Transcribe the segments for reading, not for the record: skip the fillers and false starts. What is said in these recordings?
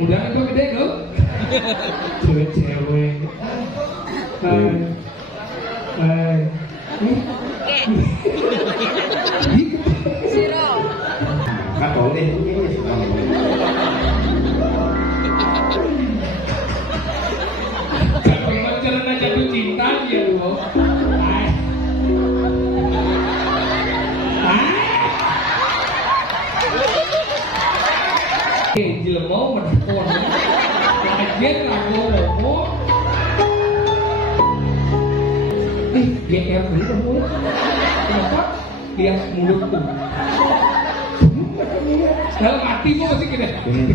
udang itu gede kok. Cewek-cewek. Siro. Katoleh ini. Kalau cerita jatuh cinta dia loh. Jelema menekon. Kajian aku ngomong. GR ini kamu. Kenapa? Lihat mulutku. Dalam hatimu masih gini.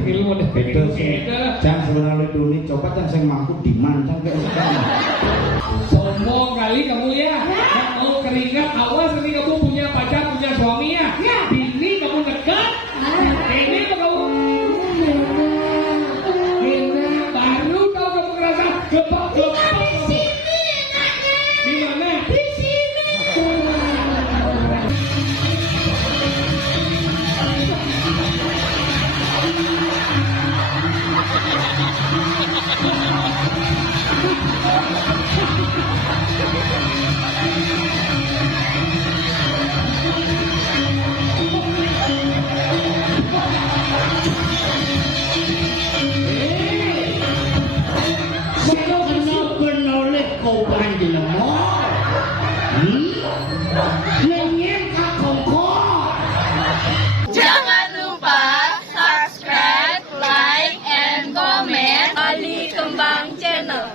Ilmu deh. Betul sih. Jangan sebenarnya dulu nih. Coba jangan saya mampu dimancang kayak sekarang. Sombong kali kamu ya. Kamu keringat awas ini kamu punya pacar, punya suami ya. Ini kamu dekat. Ini kamu. Enak. Baru tahu kamu ngerasa gepak-gepak. Di sini enaknya. Di mana? Di sini. Jangan lupa subscribe, like, and comment Ali Kembang Channel.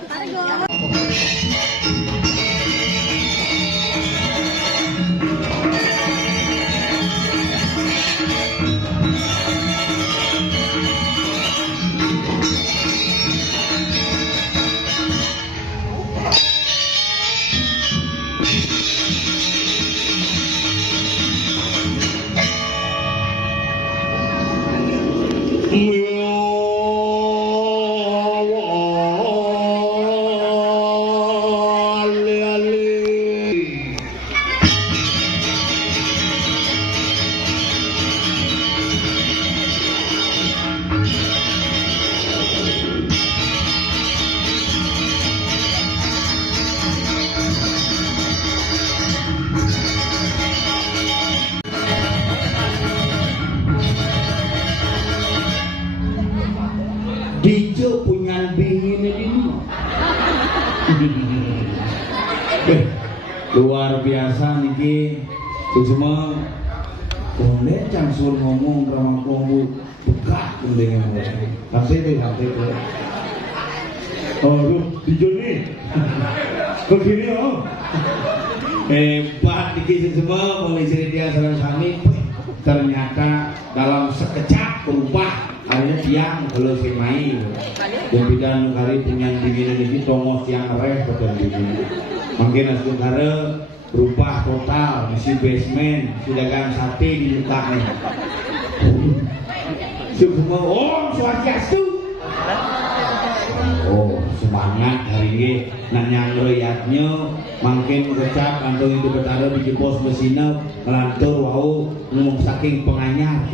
Dijo punya bingin ini. Luar biasa niki. Semua boleh cangsur ngomong ramah kombu buka dengan tapi. Oh, Dijo nih. Begini oh. Hebat niki semua mulai cerita sareng kami. Ternyata dalam sekejap berubah. Akhirnya tiang kalau si mai dan bidan kali punya dingin ini tongos tiang ref betul dingin makin asukara berubah total misi basement sudah dagang sate di mukanya semua oh swastiastu oh semangat hari ini nanya ngeliatnya makin kecap antung itu betara bikin bos mesinnya melantur wau ngomong saking penganyar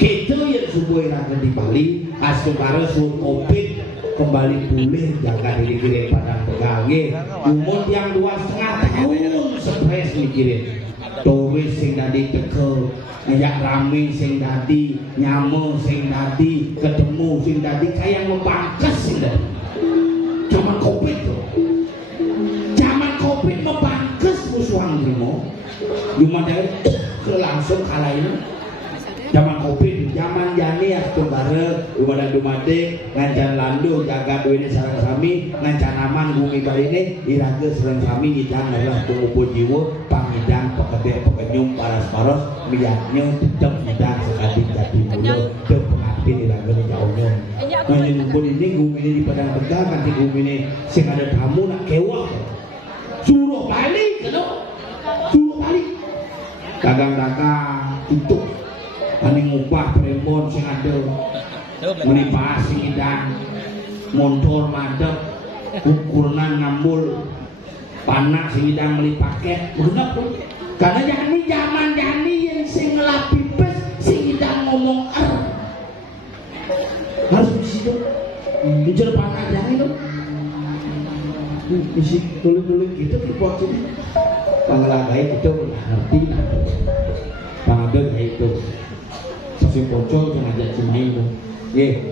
gitu yang sebuah raga di Bali asukara suruh covid kembali pulih jaga diri kiri padang pegange umur yang 2,5 tahun stres mikirin turis sing dadi tekel ngajak rame sing dadi nyamo sing dadi ketemu sing dadi kayak membangkes sing dadi zaman covid tuh zaman covid membangkes musuhan demo cuma dari langsung kalah ini zaman covid, zaman jani ya tunggal umadan dumade ngancan landu jaga duitnya sarang sami ngancan aman bumi kali ini iraga sarang sami hidang adalah pengumpul jiwa pangidang pekerja pekenyum paras-paros miyaknya tetap hidang sekali jati mulut ke pengabdi iraga di jauhnya menyelumpul ini bumi ini di padang tegal nanti bumi ini sing ada tamu nak kewah suruh balik suruh balik dagang-dagang tutup ani ngubah premon sing ada melipah sing dan motor madep ukurna ngambul panak sing dan meli paket bener pun karena zaman yang sing ngelapi pes sing dan ngomong harus bisa itu. Incer panah jangan itu. Isi kulit-kulit gitu kipot sini. Panglagai itu ngerti. Pangada itu. Masih pocol yang ngajak cimain itu.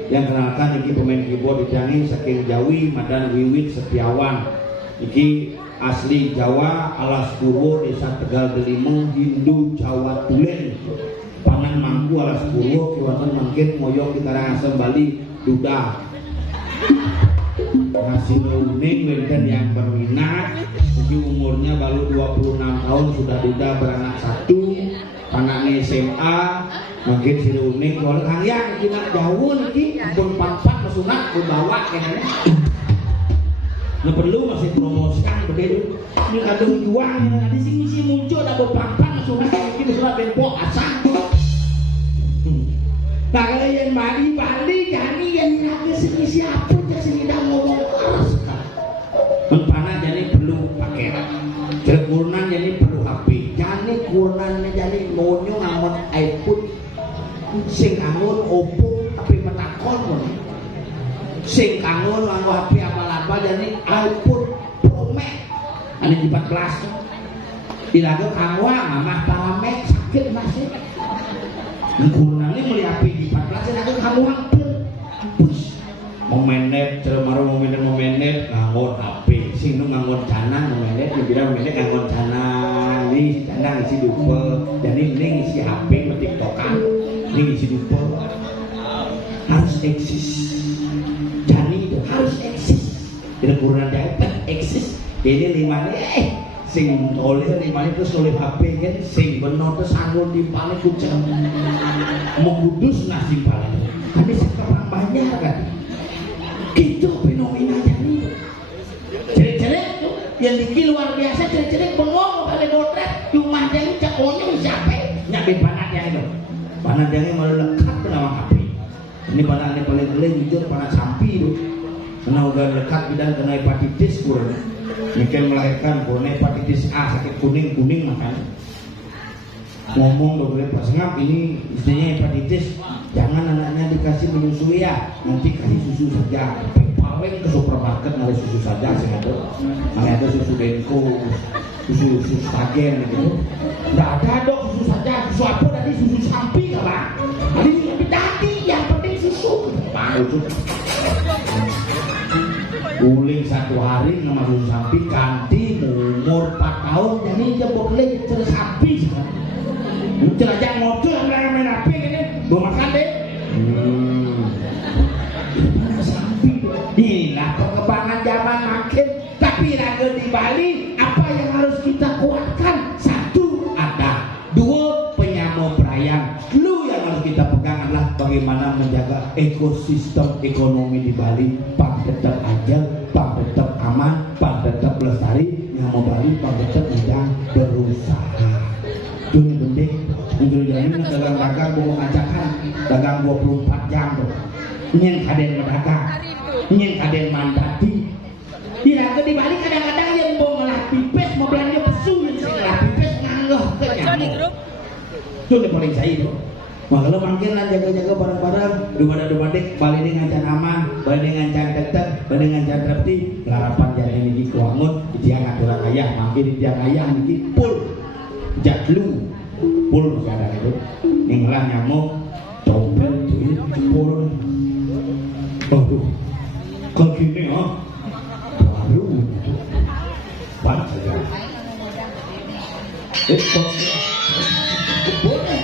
Yang kenalkan iki pemain keyboard didangi saking Jawi Madan Wiwit Setiawan. Iki asli Jawa, alas Purwo, desa Tegal Delimeng, Hindu Jawa Tulen. Panan Mangku alas Purwo, kiwatan mangkin moyong di Karangasem Bali, Duda. Masih unik wenten yang berminat. Iki umurnya baru 26 tahun sudah Duda beranak satu. Anaknya SMA. Mungkin si unik kalau kalian kita jauh lagi pun pampat mesunat membawa kayaknya. Nggak perlu masih promosikan begitu. Ini kadang juang di sini muncul ada pampat mesunat mungkin mesunat benpok asal. Nah kalau yang Bali jadi yang lagi sini siapa yang sini dah ngomong keras. Empana jadi perlu pakai. Kurnan jadi perlu HP. Jadi kurnan jadi monyo ngamon iPhone. Sing kangen Oppo tapi metakon sing kangen nganggo HP apa-apa jadi iPhone Pro Max ane 14 ilaga kangwa mamah paramek sakit masih ngurunane meli HP 14 ilaga kamu hampir bus momenet ceremaro momenet nganggo HP sing nu nganggo canan momenet dibilang momenet nganggo canan nih canan isi dupe jadi ning isi HP metiktokan ini isi dupa harus eksis jadi itu harus eksis tidak kurang dapat eksis jadi lima ini sing oleh lima itu oleh HP kan sing benar itu sanggup di paling kucing mengudus nasi paling tapi sekarang banyak kan itu fenomena jadi cerek-cerek yang diki luar biasa cerek-cerek bengong kali dotret cuma jadi cak onyong siapa nyampe banat yang itu panah dia malah lekat ke nama HP. Ini panah ini paling geleng jujur panah sampi itu. Kena udah lekat bidang kena hepatitis kurang. Mungkin melahirkan kurang hepatitis A sakit kuning makan. Ngomong dokter pas ngap ini istrinya hepatitis. Jangan anaknya dikasih menyusui ya. Nanti kasih susu saja. Paling ke supermarket ngasih susu saja sih itu. Ada susu Denko, susu Stagen gitu. Nggak ada dok susu saja. Susu apa tadi susu sampi nggak bang? Tadi susu tadi yang penting susu. Bang itu. Uling 1 hari nama susu sampi ganti umur 4 tahun jadi dia boleh cerita sampi sekarang. Muncul aja motor main api ini, belum makan deh. Mana sampi? Inilah perkembangan zaman makin. Tapi raga di Bali apa yang harus kita kuatkan? 1 ada, 2 penyamo perayaan. Lu yang harus kita pegang adalah bagaimana menjaga ekosistem ekonomi di Bali. Pak tetap ajal, pak tetap aman, pak tetap lestari. Yang mau Bali pak tetap sedang berusaha. Itu nih penting. Untuk jadi dagang bawa ngajakan, dagang 24 jam tuh. Nyen kaden berdagang, nyen kaden mandati. Tidak di Bali kadang-kadang yang mau ngelah pipes, mau belanja pesu yang sih ngelah pipes nganggoh ke nyamuk. Itu nih paling saya itu. Makanya mungkin lah jaga-jaga barang-barang, dumada-dumada dek, Bali dengan can aman, Bali dengan can tetep, Bali dengan can terti. Harapan jadi ini kuangun, dia ngaturan ayah, makin dia ayah ini pul, jatlu. Pul sekarang itu ngelah nyamuk dompet duit pul aduh kalau gini baru itu pan saja itu boleh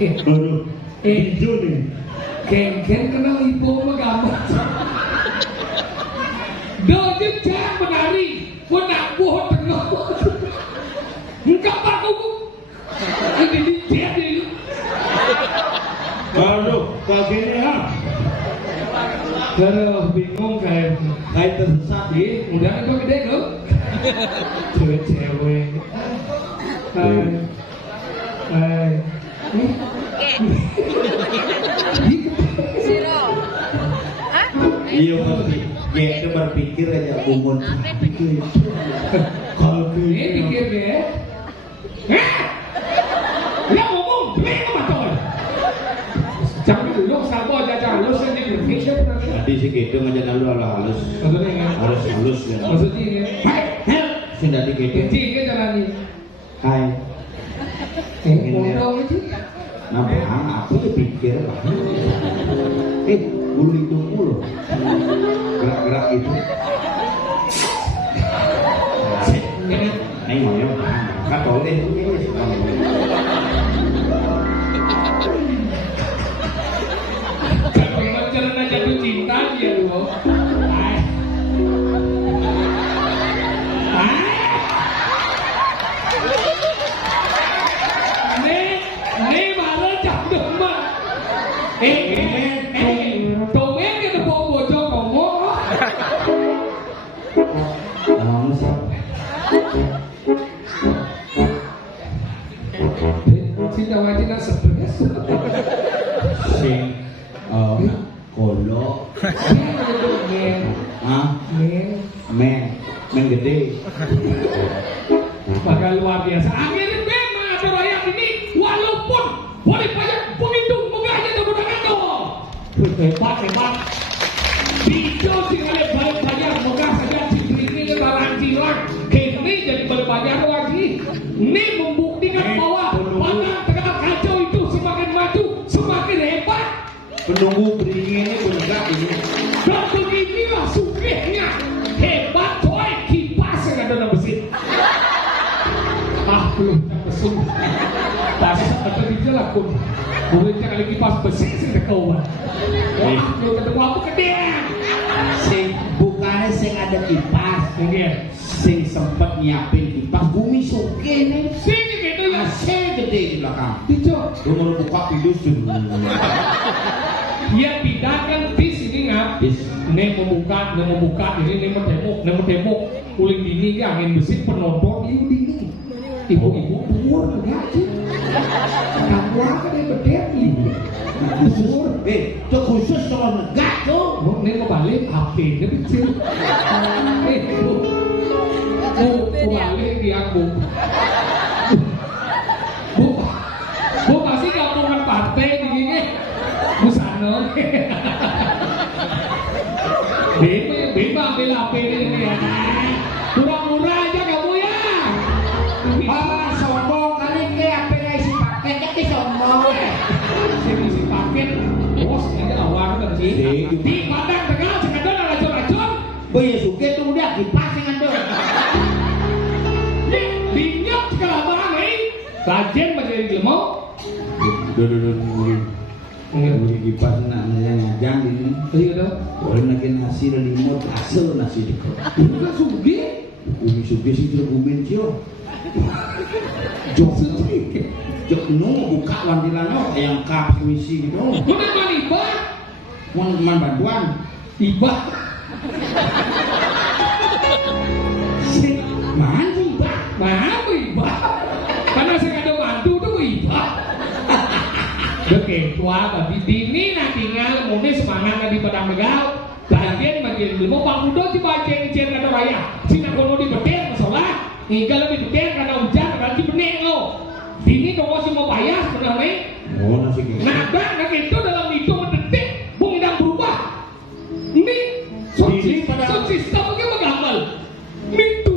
Aduh, hijau nih. Ken kenal ibu mah gampang. Dojek jangan menari, menabuh tengah. Enggak aku. Ini jadi. Aduh, kagini ha. Terus bingung kayak Tersesat nih. udah itu gede loh. Cewek-cewek. Hai. Siro. Hah? Iya ngerti. Dia berpikir aja umur. Pikir. Kalau Ini pikir ya. Ya ngomong, beli apa coy? Jangan dulu sabar jajan lu sendiri berpikir nanti. tadi sih gitu ngajak lalu halus. Maksudnya Harus halus ya. maksudnya ini. Hai, Sudah di gitu. kecil ke jalan ini. Hai. Ngomong itu. Nah, bang, aku tuh pikir bang. Bulu hidungmu loh. Gerak-gerak gitu. Ini mau ya, kan boleh ini. Kalau cerita jatuh cinta dia loh. Ini malah jatuh mah. Tomeng kita bawa bocor ngomong. Kamu siapa? Cinta wajib sebenarnya. Sing, kolo. Ah, men gede. Bakal luar biasa. Akhirnya memang ada rakyat ini walaupun boleh banyak penghitung megahnya menggunakan doa. Hebat. Video sih ada banyak megah saja ini garantilah. Kini jadi banyak lagi. Ini membuktikan bahwa Padang Tengah Kacau itu semakin maju, semakin hebat. Penunggu beringin ini beneran ini. Dan beginilah sukihnya. Hebat coy, kipas yang ada dalam mesin. Belum besul. Tadi ada di jalan pun. Boleh kali kipas besi sing kawan. Wah, belum ketemu aku kedeng. Sing bukannya sing ada kipas, sing sempet nyiapin kipas bumi suke nih. Sini gitu ya. Masih gede di belakang. Dico. Lu mau buka pintu dulu. Dia pindahkan di sini ngap. Ini membuka, ini mentemuk. Kuling dini angin besi penonton ini dini. Ibu-ibu umur enggak sih? Kamu akan yang berdiri ini. Umur. Itu khusus kalau negak tuh. Ini mau balik HP ini kecil. Bu balik dia bu. Bu kasih gabungan partai di sini. Busano. Bima ambil HP ini ya. Murah-murah aja kamu ya. Sombong kali ke apa yang isi paket jadi sombong. Isi paket. Bos ini awal kan sih. Di Padang Tengah sekadar racun-racun. Oh ya suke tuh udah kipas yang ada. Dinyok sekarang nih. Kajian macam ini mau. Beli kipas namanya ngajang ini. Iya dong. Boleh lagi nasi relimut asal nasi di kau. Bukan sugi. Umi suge sih tergumin cio. Jok buka wantilano yang kap misi gitu. Mana manibah? Man bantuan. Ibah. Man ibah. Mana ibah? Karena saya ada bantu tuh ibah. Oke, tua tapi dini nak tinggal mungkin semangat di Padang Megau. Bagian ilmu Pak Udo di bagian ada raya. Cina kono di bedeng masalah. Hingga lebih bedeng karena hujan nanti bening lo. Dini dong masih mau bayar sebenarnya. Oh nasi gitu. Nah itu dalam hitung detik bung tidak berubah. Ini sistem mungkin mengamal. Mintu.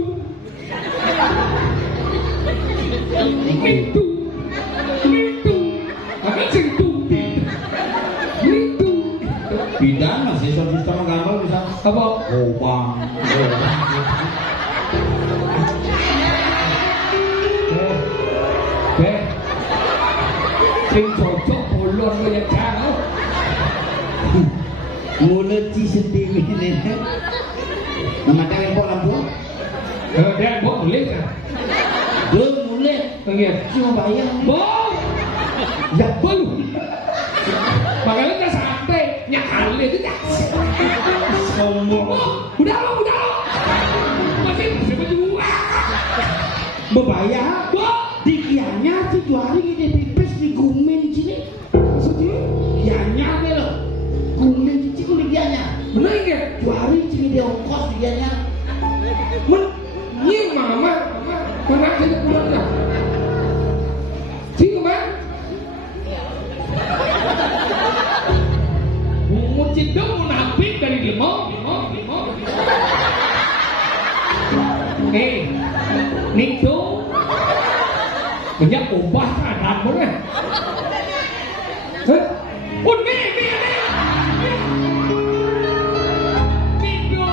Akan sing tupi. Mintu. Pidana sistem gambar bisa Apa? Obang. Beh, sing cocok bolon kaya jano. Mulut si sedih ini. Nama tak empok lampu. Dan buat boleh kan? Belum mulut. Pengen. Cuma bayar. Bom! Ya belum. Makanya tak sampai nyakal itu tak. Sombong. Udah lo. Masih berdua. Bebayar. Bom! Di kianya si juari ini pipis di gumin sini. Maksudnya? Kianya ke lo. Gumin sini kulit kianya. Bener enggak? Juari sini dia ongkos di kianya. Nying mama. Mana kita pulang dah? Sini kan? Mungut cidung munafik dari lemong. Nito banyak ubah keadaanmu kan? Nito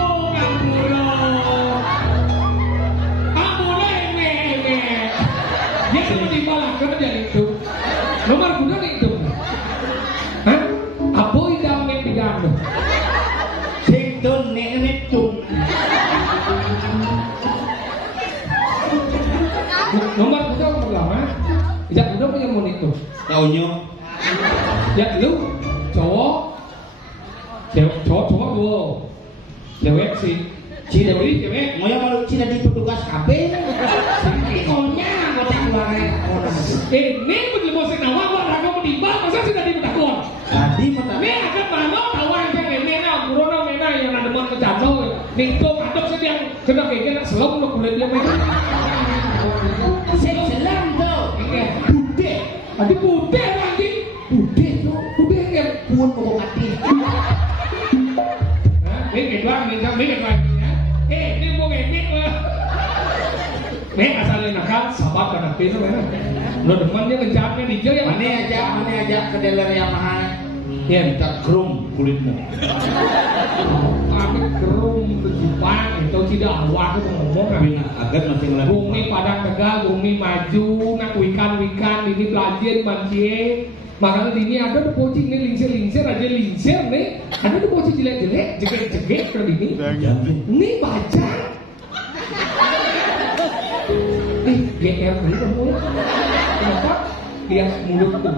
ambulo dia sama dibalakkan aja itu nomor guna itu hah? Apa idam yang diganggu? Sington nenek tung. Nomor guna lama tidak guna punya monitor Taunya ya lu cowok dua cewek sih cewek mau yang malu Cina di petugas KB. Konya kota keluar orang. ini begitu musik nawar warga menimba masa sudah dibetakon Tadi mata. ini akan mana tawar yang mena burono mena yang ada mon kecacau ningko adop sedang kena keke selom lo kulit dia mereka Selam tuh. Bude. Adi bude lagi Bude tuh. bude enggak Pun pokok hati. Mikir lagi ya. Ini mau ngekik lah. Mek asalnya nakal, sabar kan apa itu mana? Lo demen dia ngejarnya di jalan ya. Mana aja ke dealer Yamaha. Ya, Minta krum kulitmu. kami kerum berjumpa itu tidak awak itu ngomong kan. Agak masih ngeliat. Bumi Padang Tegal, bumi maju, nak wikan ini pelajar mancie. Makanya di ini ada tuh pocing nih lingsir aja lingsir nih. Ada tuh pocing jelek jegek kan ini. Ini baca. GR ini kamu. Kenapa? Lihat mulut tuh.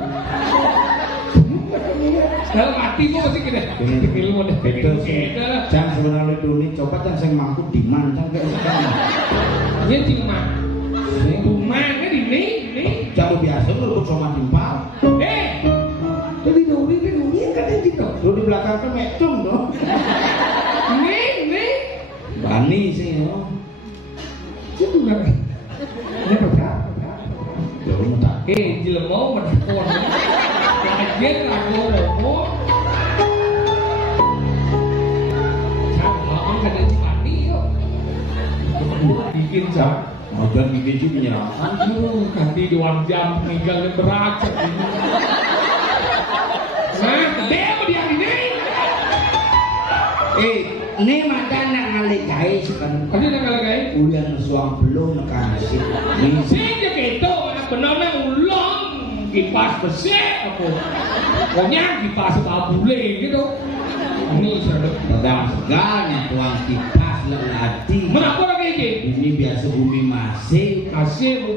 Dalam hati gua masih kena. Ilmu deh. Betul sih. Jangan sebenarnya dulu nih coba jangan saya mangkuk di mana kayak sekarang. Dia cuma. Cuma kan ini. Jauh biasa lu sama timpal. Jadi duri kan dia gitu. Lu di belakang tuh mecung dong. Ini. Bani sih no. Itu enggak. Ini berapa? Ya lu tak. Jelema menakon. Kaget aku romo. Sama orang kada dipani yo. Bikin cak. Makan bikin sih penjelasan. Aduh, ganti 2 jam ninggalin berat. Nah, dia mau dia ini. Ini mata nak ngalik guys kan. Tadi nak ngalik guys. Udah ngesuang belum nekasih. Sing dia gitu, benar-benar ulang kipas besi apa. Pokoknya kipas babule gitu. Ini sedap. Pedang segalanya tuang kipas lelati. Kenapa lagi ini? Ini biasa bumi masih.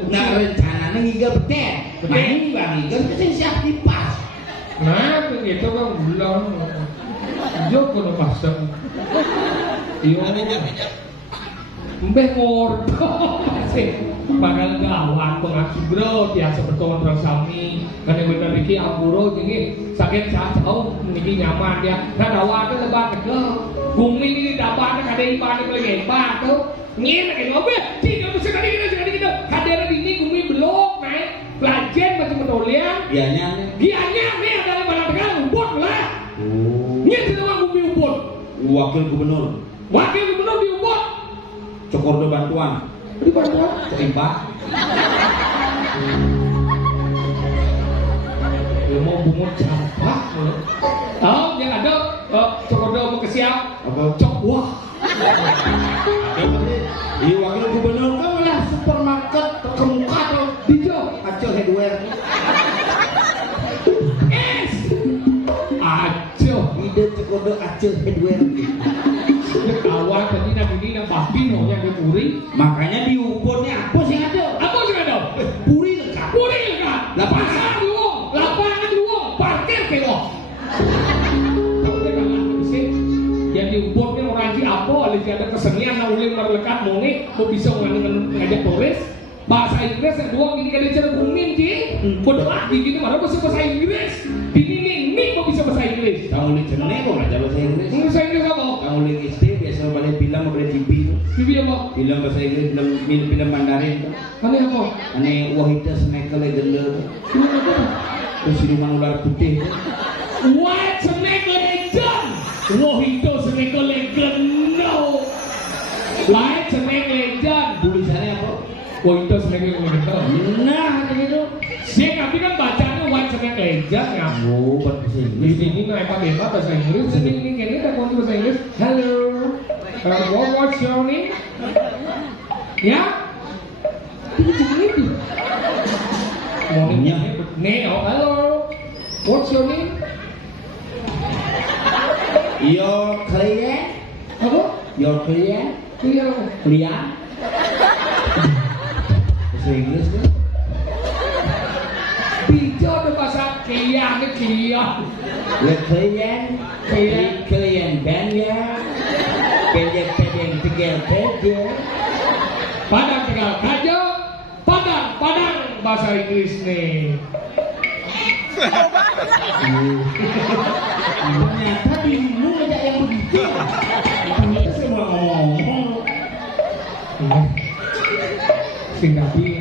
Nah rencananya ngiga betet. Main bang ngiga kita siap kipas. Nah begitu kan ulang. Joko no pasang. Iyo. Mbeh ngordo masih bakal gawat pengaki bro biasa berkawan bersami karena benar iki amburo jadi sakit jauh ini nyaman ya nah dawan itu lebat tegel bumi ini dapat ada ipan itu lagi hebat tuh ngin kayak ngobrol tidak bisa kali kita kadang ini bumi belum naik pelajar macam penulian Gianya nih adalah barang tegel ubud lah ngin tidak bumi ubud wakil gubernur di ubud Cokordo bantuan di bantuan Coimba mau bungut campak oh yang ada Cokodo mau ke siap? Apa? Cok wah. Iya wakil gubernur kan malah supermarket terkemuka tuh. Dijo. Aco headwear. Es. Ajo. Ide Cokodo Aco headwear. Kawan tadi nabi ini nang Bapino yang dipuri. Makanya diukurnya apa sih ada? Apa sih ada? Puri lengkap. Puri kan? Lapangan dulu, lapangan dulu, parkir kilo. Tahu deh kan sih? Yang diukurnya orang di apa? Oleh ada kesenian yang ulin merlekat moni, mau bisa ngajak turis. Bahasa Inggris yang dua gini kali cara bungin ji, bodoh lagi gini mana bisa bahasa Inggris? Ini mau bisa bahasa Inggris. Kamu lihat jenenge kok nggak bahasa Inggris? Bahasa Inggris apa? Kamu lihat SD biasa balik film pada TV. Bibi apa? Film bahasa Inggris, film Mandarin. Aneh apa? Aneh Wahida Snake Legend. Terus siluman ular putih. White Snake Legend. Wahida Snake Legend. No. White Snake Legend. Tulisannya apa? Wahida Snake Legend. Nah, itu. Saya tapi kan bacanya White Snake Legend ya. Oh, bahasa Di Inggris. sini mereka bebas bahasa Inggris. Ini kita mau bahasa Inggris. Hello. What's your name? Ya. Ini cuma itu. Maunya. Neo. Hello. What's your name? Your client? Apa? Your client? Iya. Client? Bahasa Inggris kan? Bijo ada bahasa Kia ni Kia. Le client? Client band ya? Pedeng tegel pedeng. Padang tinggal kajo. Padang bahasa Inggris nih. Ternyata dirimu aja yang begitu. Ternyata saya mau ngomong. Sing nabi.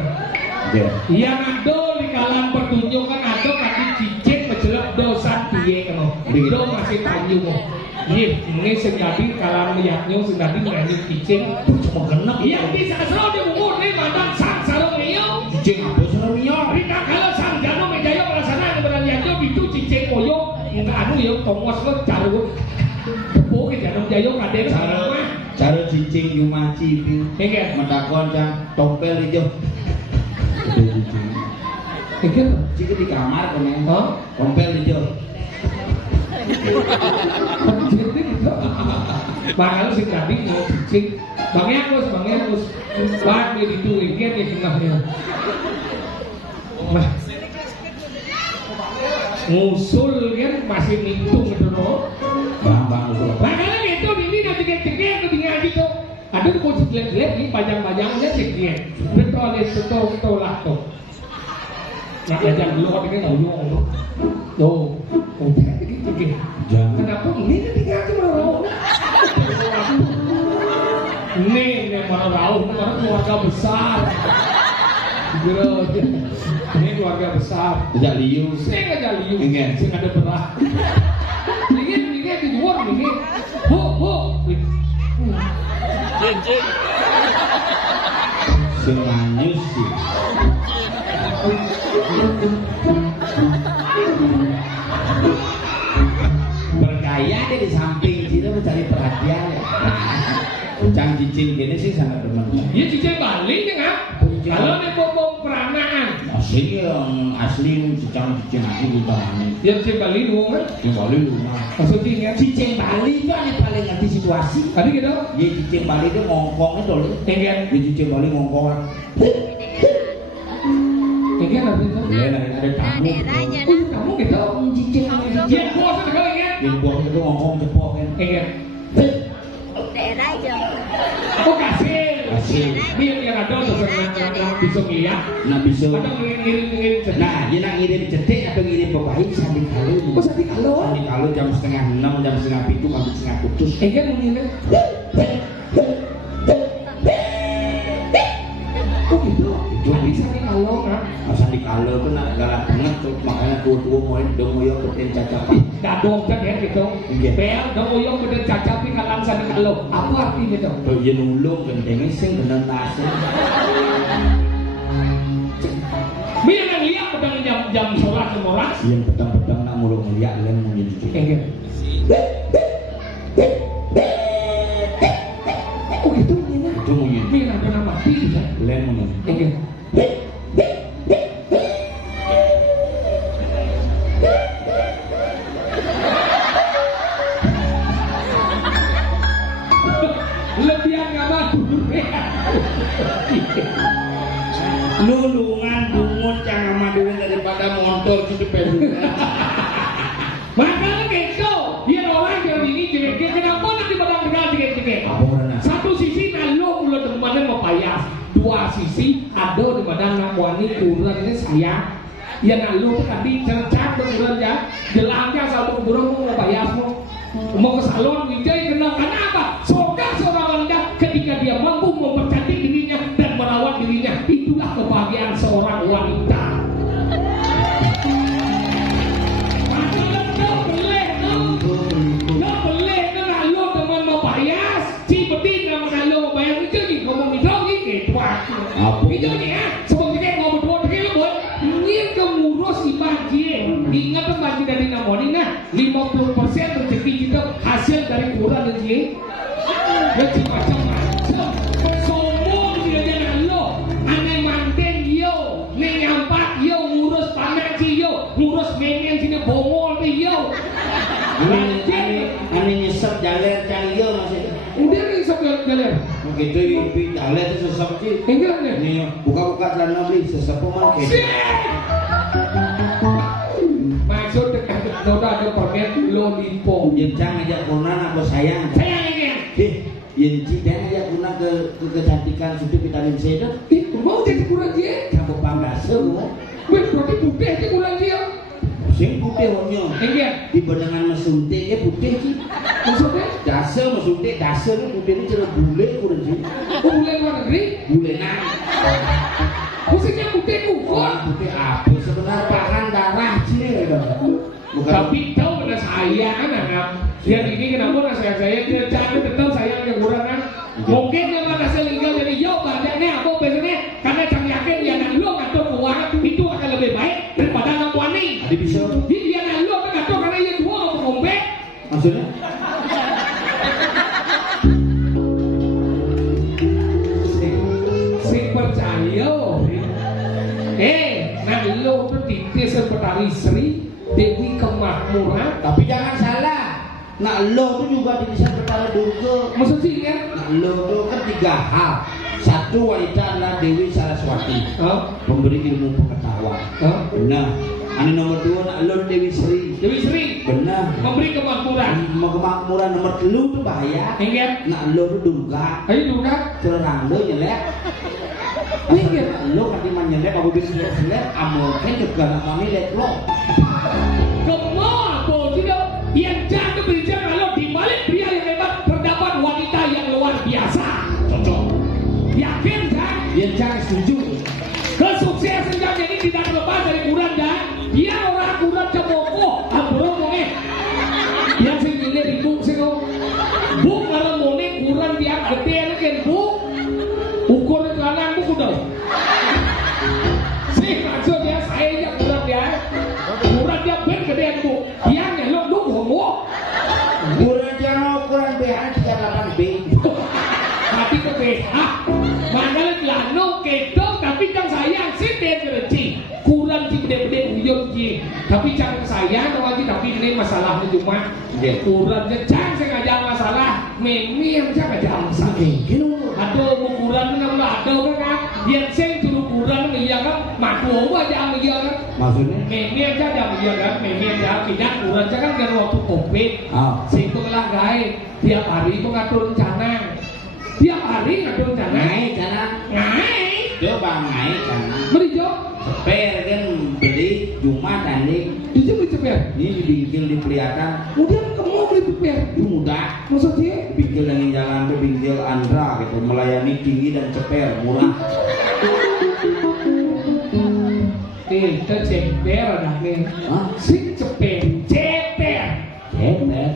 Ya. Yang ada di kalang pertunjukan ada kaki cicit menjelek dosa piye kalau do masih tanyu kok. Iya, ini sing nabi kalang meyaknyo sing nabi nganyu cicit. Cuma genep. Iya bisa seru di umur nih mandang sang sarung riyo. Cicing apa sih namanya? Rika kalau sang jano mejaya perasaan yang beraniannya itu cicit koyo. Enggak anu ya tongos lo caru. Kepo ke jano jaya kadang Cara cicing rumah cipi. Enggak. Metakon cang tompel itu. Enggak. Cicing di kamar kan ya. Hah? Tompel itu. Jadi gitu. Bakal sing nabi mau cicing. Bang Agus. Bang dia dituin kan ya tengahnya. Nah. Ngusul kan masih ngitung gitu no. Bang itu. Makanya itu ini nanti cekek ke tinggal gitu. Ada kok jelek-jelek ini panjang-panjangnya cekek. Betul lah tuh. Nah, jangan dulu kok ini nggak dulu. Tuh, cekek. Jangan. Kenapa ini tinggal cuma rauh? Ini mana rauh? Mana keluarga besar. Bro, ini keluarga besar. Tidak liu. Saya nggak jadi liu. Enggak. Saya nggak ada berat. Ini di luar ini. Bu. Selanyus sih. Bergaya dia di samping situ mencari perhatian ya. Cang cicing gini sih sangat demen. Ya cicing Bali nih kan? Kalau nih bom peranaan. Asli cicang cicing aku di tangan. Ya cicing Bali dong kan? Cicing Bali rumah. Maksudnya Cicing Bali itu yang paling ngerti situasi. tadi gitu? Ya cicing Bali itu ngongkong itu loh. Enggak. Ya cicing Bali ngongkong. Enggak nanti itu. Ya ada tamu. Oh kamu gitu? Cicing Ya bos ada kali ya? yang buah itu ngongkong cepok kan. Enggak. Daerah aja. Oh kasih. Kasih. Ini yang ada tuh yang bisa ngeliat. Nah bisa. Ada ngirim cetak. Nah, dia nak ngirim cetek atau ngirim pemain sambil kalau. Oh sampai kalau? Sambil kalau jam 6:30, jam 6:30 kami setengah putus. Enggak mau ngirim. Oh gitu. Tadi sampai kalau kan? Sambil kalau itu nak galak banget tuh, makanya tua-tua mau dong moyong keten cacapan. Dadong kan ya gitu. Iya. Bel dong oyong bener cacapi kalang sampai kalau. Apa artinya itu? Oh, dia nulung gendengnya sing bener nasi. Biar yang lihat pedang jam sholat semua orang. Yang petang-petang nak mulung ngeliat yang mau jadi. Enggak. Lulungan dungut yang sama duit daripada motor gitu pedu. Makanya gitu, dia orang yang ini jadi kenapa nanti badang kenal jadi. Apa benar? Satu sisi nalo ulah temannya mau payah, dua sisi ada di badang wani kurang ini saya. Ya nalo tuh tadi cercat kurang ya, jelangnya satu kurang mau payah mau ke salon wijay kenal kenapa? Sokat seorang wanita ketika dia mampu mempercantik dirinya dan merawat dirinya, itulah kebahagiaan seorang wanita. Itu ni sebab kita ngomong kita buat ingin kemurus ibadah. Ingat pembagi dari nama ni nah 50% rezeki kita hasil dari kurang rezeki. Rezeki macam-macam. Sombong dia jangan lo. Aneh manten yo, nyampak yo, ngurus panak yo, ngurus mengen sini bongol yo. Aneh nyesep jalan cari yo masih. Udah ni nyesep jalan. Begitu ibu jalan itu sesep sih. Enggak ni. Nih buka-buka celana beli sesep pun ke. Maksud dekat noda ada paket lollipop. Jencang aja kurna aku sayang. Sayang ini. Yenci dan aja kurna ke kecantikan susu vitamin C itu. Mau jadi kurang dia? Campur pamrasa mau. Berarti putih aja kurang dia. Sing putih honyo. Enggak. Di badangan mesuntiknya putih sih. Maksudnya? Dasar mesuntik, dasar itu putih ini cerah bule kurang sih. Oh, bule luar negeri? Bule nang. Maksudnya putih kukur? Putih apa? Sebenarnya bahan darah sih. Bukan. Tapi tahu pada saya anak. Yang ini kenapa saya dia cari tetap sayang yang kurang kan? Mungkin yang mana saya tinggal jadi yo banyaknya apa biasanya karena jangan yakin dia nak lo ngatur keuangan itu akan lebih baik daripada anak wani. Tadi bisa. Dia nak lo ngatur karena dia dua untuk ngombe. Maksudnya? Sing percaya. Nak lo tu titik seperti Sri Dewi Kemakmuran. Tapi jangan salah. Nak lo itu juga bisa perkara durga. Maksudnya kan? Nak lo itu kan 3 hal. Satu wanita adalah Dewi Saraswati, pemberi ilmu pengetahuan. Benar. Ini nomor 2 nak lo Dewi Sri. Dewi Sri. Benar. Memberi kemakmuran. Kemakmuran nomor 3 itu bahaya. Ingat. Nak lo itu durga. Ayo durga. Terang lo nyelek. Ingat. Lo kan dimana nyelek, aku bisa nyelek. Amornya juga nak kami lihat lo. Kemana tidak? Yang jaga berbicara kalau di balik pria yang hebat terdapat wanita yang luar biasa. Cocok. Yakin kan? Yang jangan setuju. Kesuksesan jam ini tidak lepas dari kurang dan dia orang kurang ceboko. Ampun ngomongnya. Yang sing ini ribut sing bu kalau ngomongnya kurang dia gede lagi bu. Ukur kanan bu kuda. Sih maksud dia saya yang kurang dia. Kurang dia ben gede bu. Dia nyelok lu homo. Kurang jauh kurang BH 38B. Tapi ke BH. Mana lano kedok tapi yang sayang sih dia kerja. Kurang sih gede-gede uyut sih. Tapi jangan sayang lagi tapi ini masalahnya cuma kurangnya jangan sengaja masalah. Memang jangan ada masalah. Ada ukuran kan ada kan? Yang sing turu ukuran iya kan? Maku aja iya kan? Maksudnya? Memi aja ada iya kan? Memi aja tidak kurang aja kan kan waktu covid. Singkonglah guys. Tiap hari itu ngatur rencana. Tiap hari ngatur rencana. Naik cara. Naik. Coba naik cara. Beli jok. Ceper kan beli Jumat tanding. Itu beli ceper. Ini di bingkil dipelihatan. Kemudian kamu beli ceper. Mudah. Maksudnya? Bingkil yang jalan ke bingkil Andra gitu, melayani tinggi dan ceper murah. Kita ceper ada nih. Si ceper. Ceper. Ceper.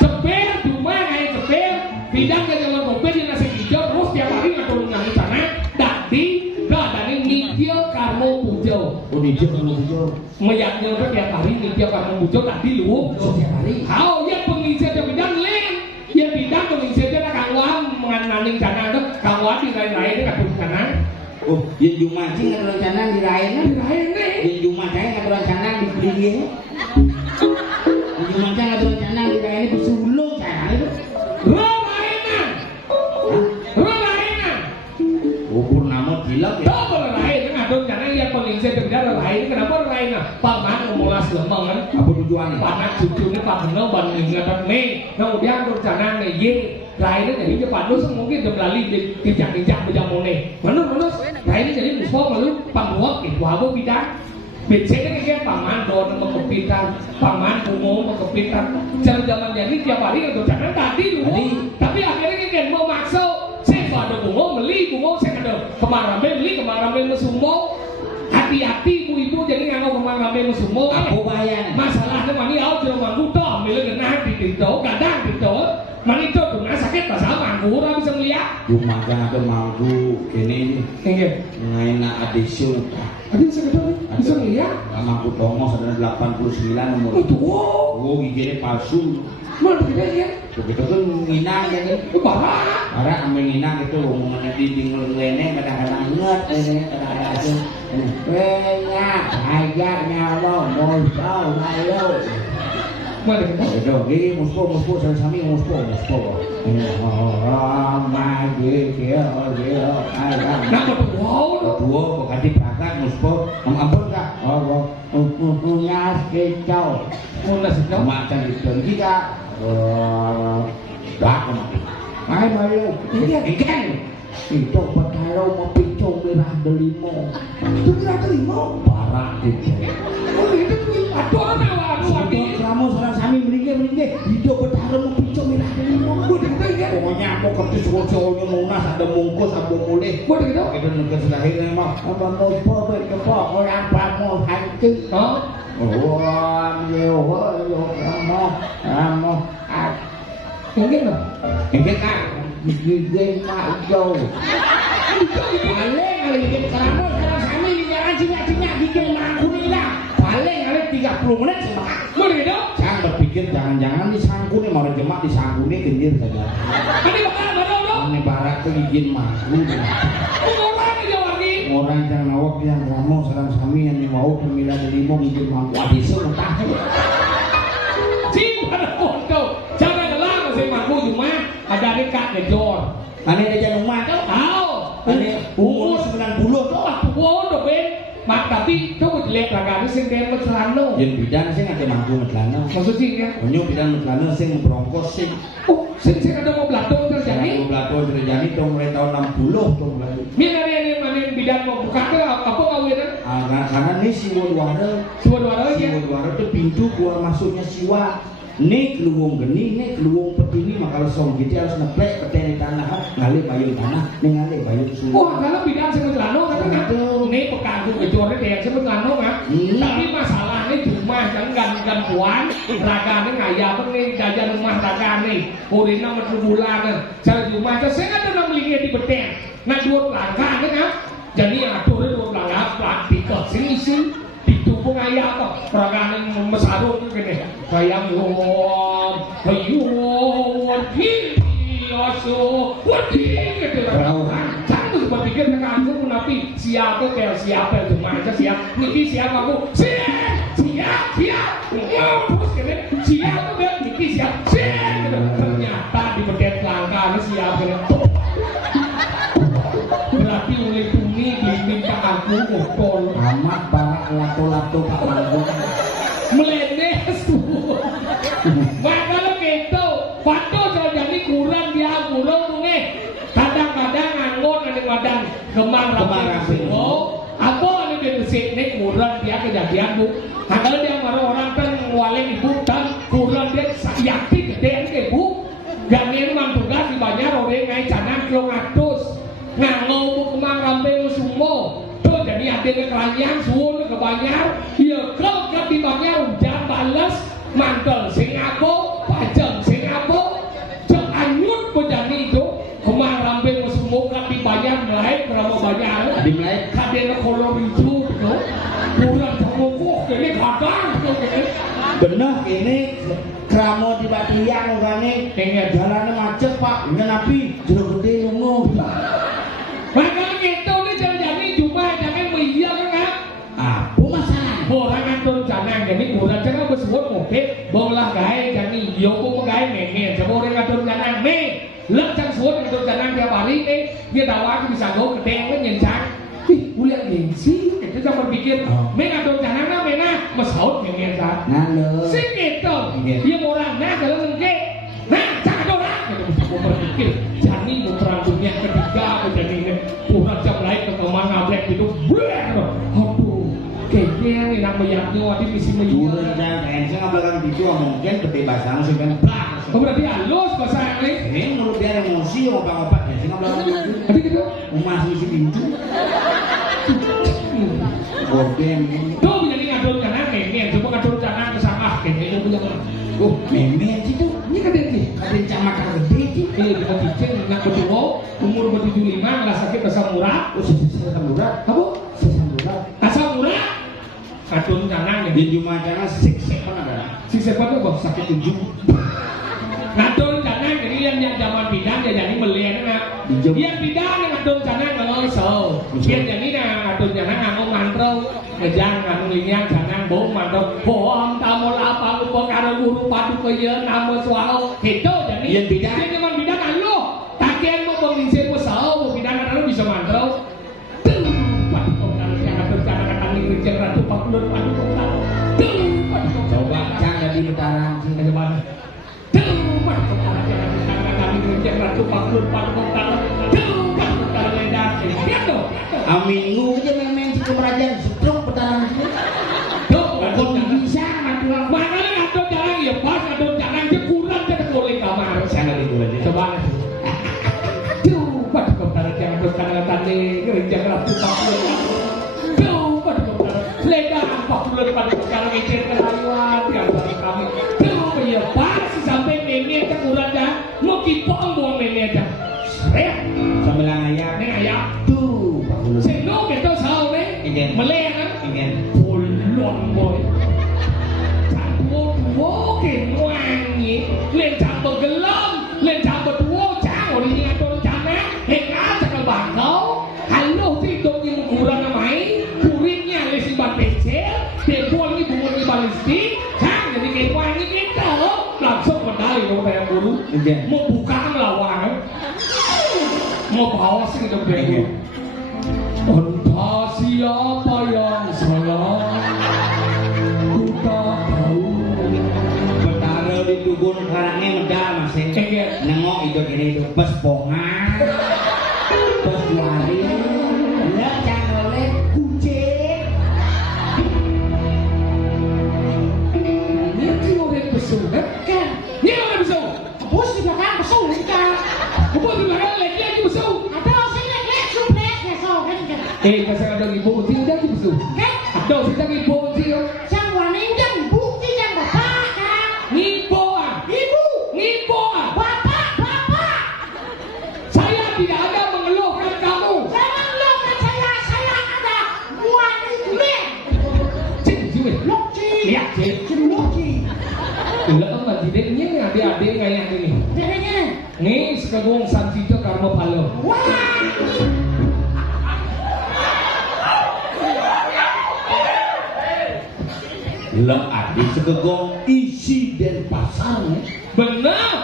Ceper cuma kayak ceper. Bidang ke jalan mobil yang nasi hijau terus tiap hari ngatur nyamuk sana. Tapi gak ada nih nyicil karmo pujo. Oh nyicil karmo pujo. Meyaknya udah tiap hari nyicil karmo pujo tadi lu. Setiap hari. Kau yang pengisian bidang lain. Yang bidang pengisiannya nak kangwam mengenai sana tuh kangwam di lain-lain ngatur sana. Oh, yang Jumaji nggak rencana dirayain? Dirayain nih. Yang Jumaji nggak rencana dibeli dia. Yang Jumaji nggak rencana dirayain di Solo cara itu. Relainan. tujuan. Panas cucunya Pak Beno banding ngatak nih. Kemudian rencana nih ye. Lainnya jadi cepat lu mungkin udah melalui dijak-dijak bejamone. Menurut lainnya jadi musuh malu pangguak itu apa bidang. Biasanya kayak paman don kepitan, paman bungo kepitan. Zaman jadi tiap hari itu jangan tadi dulu. Tapi akhirnya kayak mau masuk. Saya kalau ada bungo beli bungo saya ada kemarambe beli kemarambe mesumbo. Hati-hati ibu-ibu jadi nganggo kemarambe mesumbo. Aku bayang. Masalahnya mani au jero manggu toh milih genah di pintu kadang pintu. Mani itu tuh sakit pasal manggu orang bisa melihat. Lumayan ada manggu kini. Iya. Ngaina adisun. Ada bisa ketemu, bisa lihat. Mangku Tomo sadar 89 umur. Oh, giginya palsu. Mana kita ya? Begitu kan nginang jadi. Parah. Parah ambil nginang itu omongannya di tinggal lene kadang-kadang nget ini kadang-kadang itu. Kayaknya lo mau tahu ayo. Mana kita? Itu ini musuh sami musuh. Orang maju dia. Nak betul. Dua pekati berangkat musuh ampun kak. Punya kecau. Mula sedang. Macam itu kita. Dah Mai bayu. Ikan. Itu petaro mau pincong merah delimo. Itu merah delimo. Parah itu. Oh itu tuh aduh nawa aduh. Kamu seorang sami meninggal. Itu petaro mau pincong merah delimo. Udah kita ya. Pokoknya aku kerja suruh-suruhnya munas ada mungkus ada mulih. Udah kita. Kita nunggu selahirnya mah. Apa mau pobe kepok orang pamu hancur. Hah? Oh, nhiều kamu Mungkin nggak? Ini kan gigi maju. Paling kali gigi kamu sekarang kami jangan cinyak gigi aku nih lah. Paling kali 30 menit sih mak. Mana kita? Jangan berpikir jangan-jangan disangku nih mau jemaat disangku nih kendir saja. Ini bakal mana dong? Ini barat tuh gigi maku. Orang aja lagi. Orang yang nawak yang kamu sekarang kami yang mau pemilihan limo gigi maku. Abisu entah. Pada foto, jangan lang saya mampu cuma ada dekat ngejor. Ane ada jangan tuh. Tahu? Ane umur 90 tuh. Wow, udah ben. Mak tapi coba dilihat raga ini sing kayak mecelano. Yang bidan sih nggak mampu mecelana. Maksudnya ya? Banyak bidan mecelana sih memperongkos sih. Oh, sing ada mau belatung terjadi. Belatung terjadi tahun mulai tahun 60 tuh mulai. Mina ini mana bidan mau buka ke apa ngawiran? Karena nih siwa Dua-dua ya. itu pintu keluar masuknya siwa. Nih keluung geni, nih keluung petini maka song gitu harus neplek petani tanah, ngalih bayung tanah, nih ngalih bayung sungai. Wah, kalau bidan sing mecelano kan ini pekanggu ngejornya dia sing mecelano kan. Tapi masalahnya cuma jangan puan, ragane ngayap nih jajan rumah ragane. Urina metu bulan. Cara rumah itu saya ada nang linge di beteng. Nah dua pelanggan kan. Jadi atur dua pelanggan praktik sini sih. Ditupung ayah apa? Ragane mesarung gini. Sayang wadi gitu. Jangan berpikir aku menapi siapa itu macam siap. Niki siapa aku? Siap. Terus gini siap tuh niki siap. Ternyata di bedek langkah siap gini. Berarti oleh bumi minta aku motor. Amat barak lato-lato pak lagu. Melenes tuh. Makanya gitu. Patuh kalau jadi kurang dia kurang nih. Kadang-kadang nganggur kadang-kadang kemar semua. Apa ini dia bersih nih kurang dia kejadian bu. Kalau dia marah orang kan waling ibu dan kurang dia yakin gede ke bu. Gak memang tugas dibayar orang ngai canan kilo ngatus. Nganggo bu kemar rampe semua. Tuh jadi ada kerajaan suul kebayar. Ya kalau gak dibayar udah balas mantel sing aku pajang sing aku cek anyut pejani itu kemar rampe semua gak dibayar mulai berapa bayar Dimulai kadang kolor itu tuh kurang sama kok ini kadang tuh bener ini kramo di Batiang kan nih jalannya macet pak napi jeruk gede nunggu makanya gitu nih jangan-jangan cuma jangan iya kan apa masalah orang ngatur jangan jadi kurang jangan bersebut mobil bola gaya jadi yo pun gaya meme coba orang ngatur jangan me lek jangan sebut ngatur jangan tiap hari nih dia tahu aku bisa go gede kan nyencang Ih, kuliah gengsi, kita jangan berpikir, Oh. mena dong jangan mena mesaut mengen sa. Nalo. Sing gitu, Iya. dia orang nah kalau engke, nah jangan orang, kita mau berpikir, jani mau perang dunia ketiga, jadi ini kurang jam lain ke kemana black itu, bleh, aduh, kayaknya enak meyaknya, wadi misi Turun meyaknya. dan kain saya belakang itu mungkin kebebasan masih kan plak. Oh berarti halus bahasa ini, Ini menurut dia emosi opak-opak ya sih belakang itu. tadi gitu. Masih si pintu. Gorden. Tuh menjadi ngadol kanan mengen, coba ngadol kanan ke sangah, kayaknya itu punya orang. Oh, memen situ. Ini kadang nih. Ada camak gede sih. Ini di Kocicing, nak kedua, umur 75, nggak sakit asam murah. Oh, sesama murah. Apa? Sesama murah. Asam murah. Adun kanan Di ya. Jumat sana sik-sik kan ada. Si siapa tuh kok sakit tujuh. Ngadon kanan, jadi yang zaman bidang ya jadi melihat nak. Hijau. Yang bidang yang ngadon kanan nggak so. Yang jadi nak ngadon kanan ngomong mantra, ngejang ngomong linyang kanan bau mantra. Bohong tamu lapang lupa karo guru padu kaya nama suau. Itu jadi. Yang bidang. Yang zaman bidang alo. Takian mau penginsir mau so, bidang alo bisa mantra. Tuh, padu kau karo yang ngadon kanan kata nih kerja ratu pakulur padu kau karo. Tuh, padu kau karo. Coba cang jadi bentaran sih. Aja mana? Tuh, kau karo yang ngadon kami kerja ratu pakulur padu kau karo. Tuh, padu kau karo yang datang. Lihat tuh. Aminggu aja memen si kemerajan setruk bentaran sih. Tuh, Kok bisa matuang. makanya ngadon jangan ya pas ngadon jangan dia kurang dia boleh kamar. Saya nggak tidur aja. Coba. Tuh, padu kau karo yang ngadon kanan kata kerja ratu pakulur. Tuh, padu kau karo lega pakulur padu kau karo ngecek kerayuan gambar kami. Tuh, ya pas sampai meme tak kurang dah. Mau kipong buang meme dah. Seret. Sambil ayam. Neng ayam. Tuh, Pak Guru. Sing no kita sao ne? Ingin. Meleh kan? Ingin. Pulon boy. Wo ke wangi, len jam bergelam, len jam berdua jang orang ini atau jana, hingga cakap bakau, halo si dong yang kurang namai, kuringnya lesi ban pencil, tempol ini bunga di balistik, jang jadi kayak wangi kita, langsung medali kalau kayak guru, Ingin. mau buka melawan, mau bawa sih dong kayak guru. Entah siapa yang salah, ku tak tahu. Betara di dukun karangnya medal masih. Ingin. Nengok itu gini itu bes pongan, bes lari, lah jangan oleh kucing. Ini orang besar kan? Ini orang besar. Bos di belakang besar kan. Kau di belakang lagi lagi besar. Ada orang yang lihat supres ya so kan kan. Pasal ada ibu util lagi besar. Kan Ada kita ibu util. sang wanita bukti yang bapak kan. Ngipo ah. Ibu, Ngipo ah. bapak. Saya tidak ada mengeluhkan kamu. Jangan lupa saya ada wanita. Cik, cik. Loki. Lihat cik. Loki. Lah apa tidaknya adik-adik kayak ini. Dadanya. Nih sekagong santito karma palo. Wah. Lah adik sekegong isi dan pasarnya. Benar.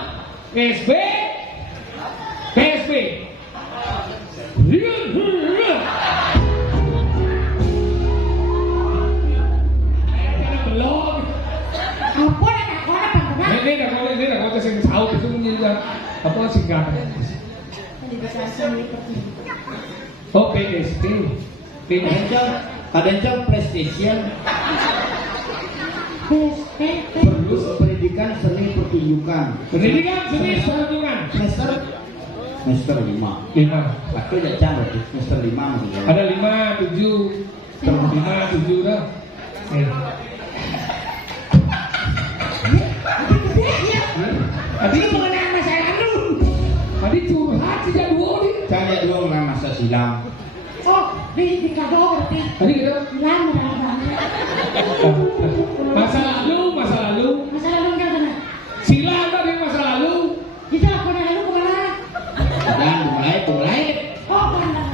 PSB. PSB. Belum. Apa nak kau nak pernah? Ini dah kau sing tahu itu menjadi apa singkatan. Oh PSB. Kadang PlayStation Bes. perlu pendidikan seni pertunjukan. Pendidikan seni pertunjukan. Semester 5. 5. Aku ya cang berarti semester 5 maksudnya. Ada 5, 7, 5, 7 dah. Tadi Mengenai masa lalu. tadi curhat sejak dua ni. Saya dulu nggak masa silam. Oh, di kado berarti. Tadi kita Lama banget. masa lalu. Masa lalu enggak benar. Silang tadi masa lalu. Kita pada lalu kemana? Dan mulai. Oh,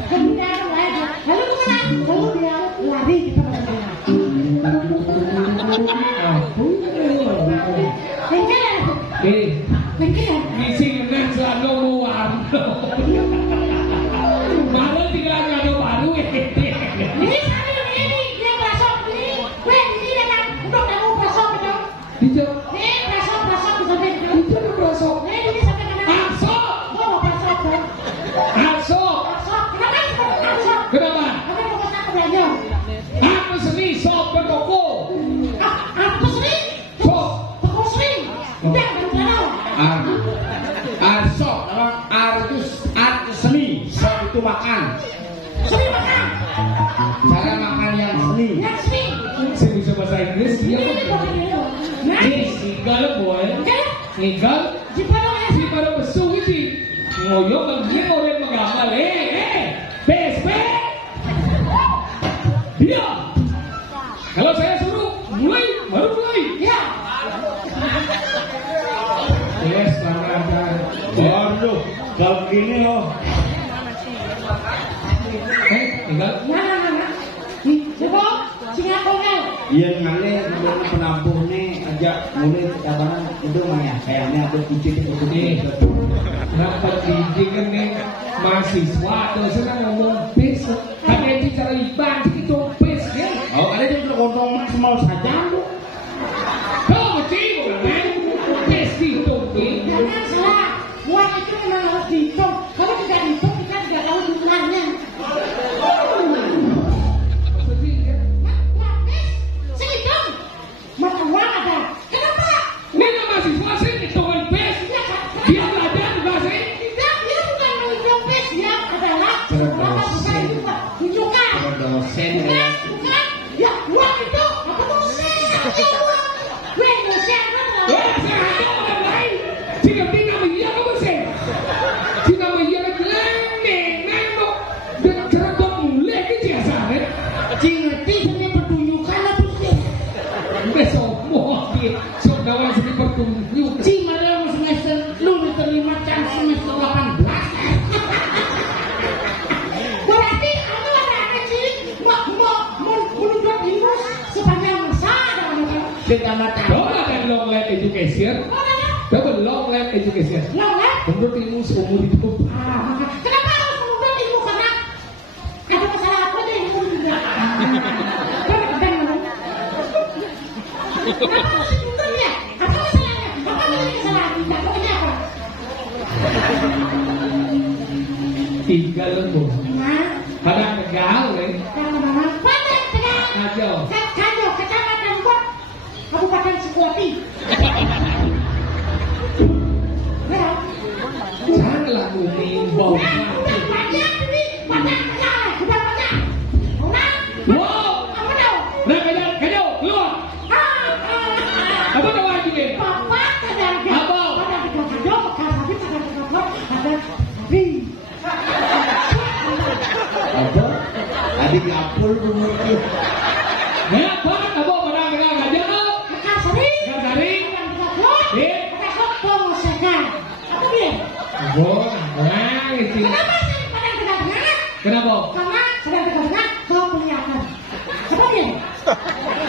kemudian lagi. Lalu kemana? Lalu dia lari kita pada sana. Bengkel. Bengkel. Misi kena selalu luar. Malah tinggal ngado baru. Sok art itu seni, sok itu makan. Seni makan. Cara makan yang seni. Yang seni. Saya bisa bahasa Inggris dia Ini kok. bukan ini. Nah, Ini sigal boy. kan? Sigal Di pada ya. si pada besu ini. Ngoyo dia orang mengamal. Pes. Dia. Kalau saya suruh mulai, baru mulai. Ya. Yes, ada. Waduh, kalau gini loh. Tinggal. Nah. Coba Singapura. Iya ngalir namanya penampung nih aja mulai katakan itu mah ya kayaknya ada kucing itu Nih, dapat didikan nih mahasiswa terus kan ngomong pes. Ada yang bicara iban itu pes ya. Oh ada yang terkontong semua saja lu. Kau mesti bukan pes itu nih. Jangan salah. Uang itu memang harus dihitung. Kalau tidak dihitung kita tidak tahu jumlahnya. Maksudnya Sehitung. Maka uang ada. Kenapa? ini kan mahasiswa sih hitungin pes. Dia belajar juga sih. Tidak, dia bukan menghitung pes. Dia adalah bapak bisa itu Pak. Tunjukkan. Dosen Bukan. Ya, uang itu. Apa tuh sen? Uang. Gue dosen kan. Saya ada orang lain. Jika tidak iya kamu sih. Jika iya neng dok. Dan cara dok mulai ke jasa kan. Ngerti seni pertunjukan apa sih? Besok mau dia saudara sini pertunjuk. Cing ada semester lu diterima can semester 18. Berarti aku ada kecil mau menunjuk ilmu sepanjang masa kan? kita mata. Coba kan long life education. Coba long life education. Menurut ilmu seumur hidup. Kenapa harus menunjuk ilmu karena ada masalah apa deh ilmu juga? Kenapa harus menunjuk ya? Apa masalahnya? Apa kesalahan? Tidak pokoknya apa? Tiga lembu. Nah, Pada tegal kan. Pandai Tegal. Ngajo. Kajo, Kecamatan Bot, Kabupaten Sukoti. Nah, Janganlah bau. udah banyak ini, banyak Tegal, udah banyak. Orang, Wow. apa tau? Nah kajo keluar. Apa tahu lagi nih? Bapak Tegal, Apa? ada Tegal Kajo, bekas habis Tegal Bot, ada Abi. Apa? Adik apul rumahnya. Nah, apa pada tegal ngajo? Bekas Sari, Tegal Sari. ada Tegal Bot, Eh. bekas Bot, Pomosekan. Apa dia? Orang itu. Kenapa sih pada Tegal Tengah? Kenapa? Karena sedang Tegal kau kelihatan. Apa dia?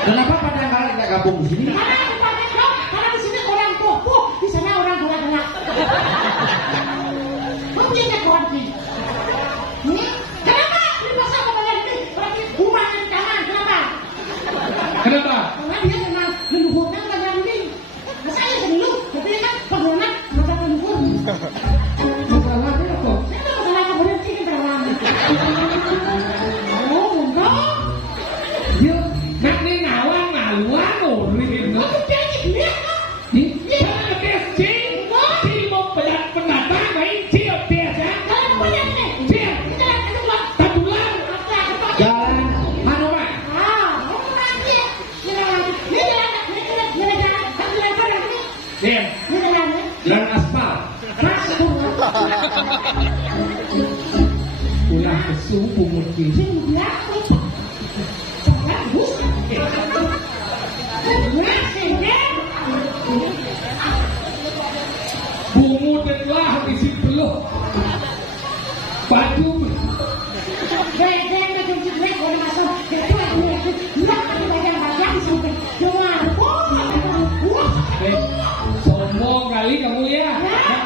Kenapa pada nggak gabung di sini? Karena tempatnya dong, karena di sini orang kuku, di sana orang galak-galak. Kamu punya kawan sih? Kenapa? Di masa kemarin ini berarti rumah yang tangan, kenapa? Kenapa? Karena dia memang leluhurnya bukan ini. Saya sebelum, jadi kan pegunat masa leluhur. Masalahnya apa? Saya nggak masalah kemudian sih kita alami. Oh, enggak. Dia nak ni nawang ngaluan orang no. Aku jadi dia kan? Ni cara tes cing. Si mau pendatang main siap tes ya. Kalian punya nih? Siap. Kita lihat itu Pak. Tatulang. Apa? Jalan mana pak? Dia. Jalan aspal. Ulah kesupu mesti. Bungu dan lah di si peluh. Baju. Sombong kali kamu ya.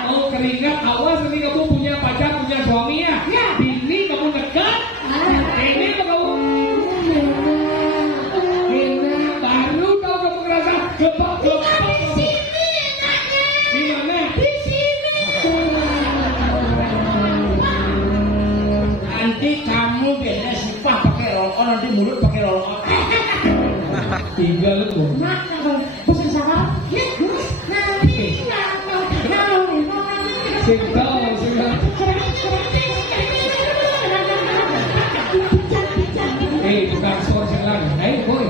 Kamu keringat awas ini kamu punya pacar punya suami ya. Ini kamu dekat. Ini kamu. Enak baru tahu kamu ngerasa gebak-gebak. Di mana? Nanti kamu biasanya sifat pakai roll on, nanti mulut pakai roll on. Tinggal lu. Nah, pesan sama, ya, nanti, nah, Cinta, cinta. Bukan suara yang lain. Boy.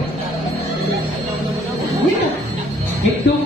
Hidup.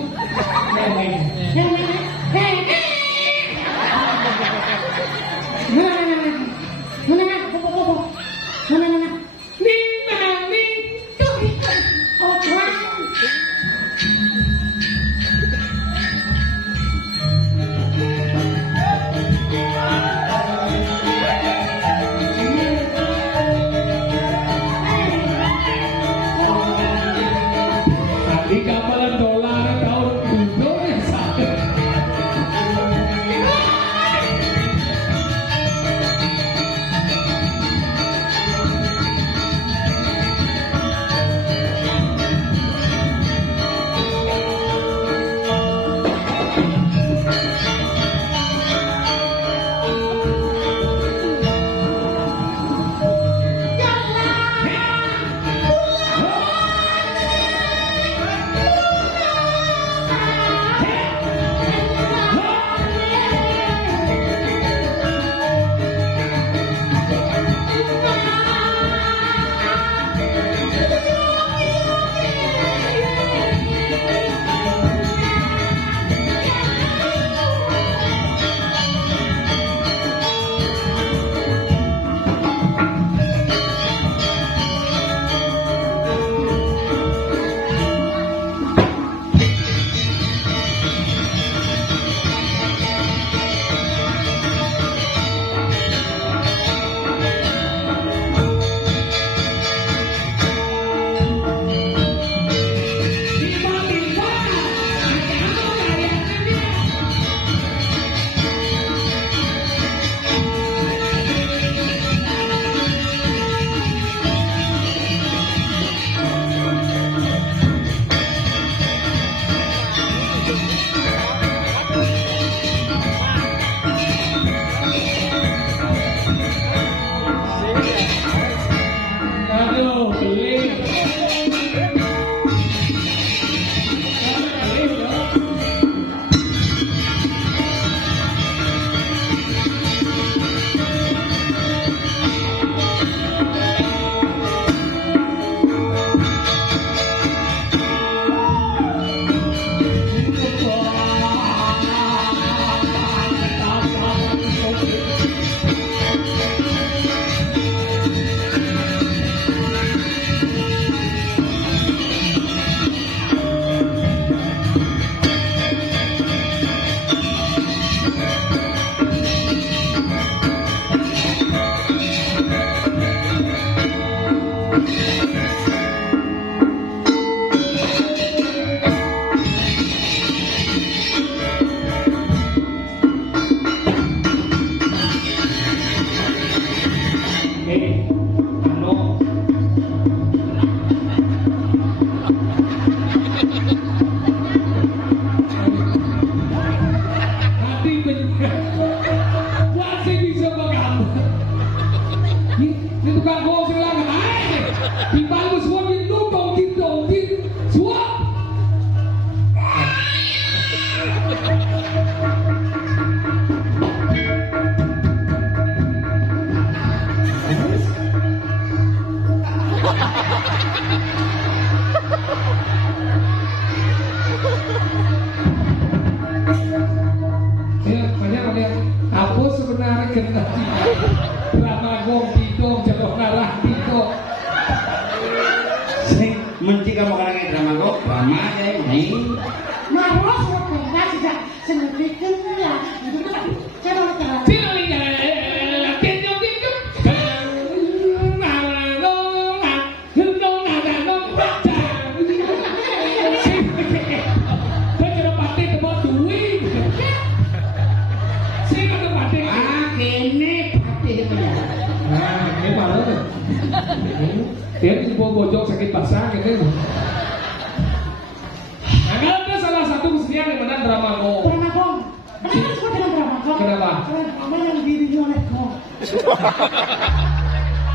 Di kapalan dolar tahun dulu ya satu. Aduh, beli. Mencika makanan drama kok, drama ya ini. Maros sudah tidak sengaja ya. Itu kan cara cara. Dia di bojok sakit basah gitu. Nah, itu salah satu kesenian yang mana drama gong. Drama gong. Kenapa disebut dengan drama gong? Kenapa? Karena drama yang dirinya oleh gong.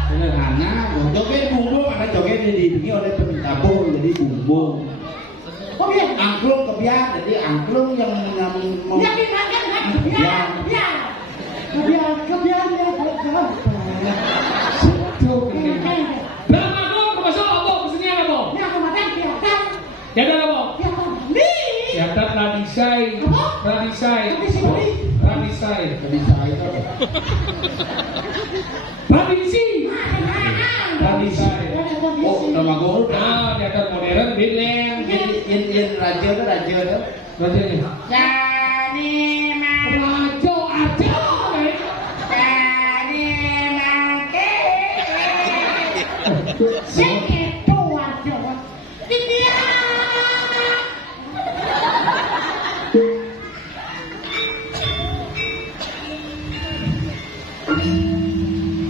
Sederhana, joget bumbung, ada joget yang diiringi oleh pentabung jadi bumbung. Oh iya. Angklung kebiar, jadi angklung yang Yang dimakan kan kebiar. tradisi Bali. Radisai itu apa? Tradisi. Radisai. Oh, nama guru. Nah, teater modern Bidlen. Yen raja tuh. Rajanya. Jadi mah. Rajo aja. Jadi mangke. Sing itu wajo. Dia.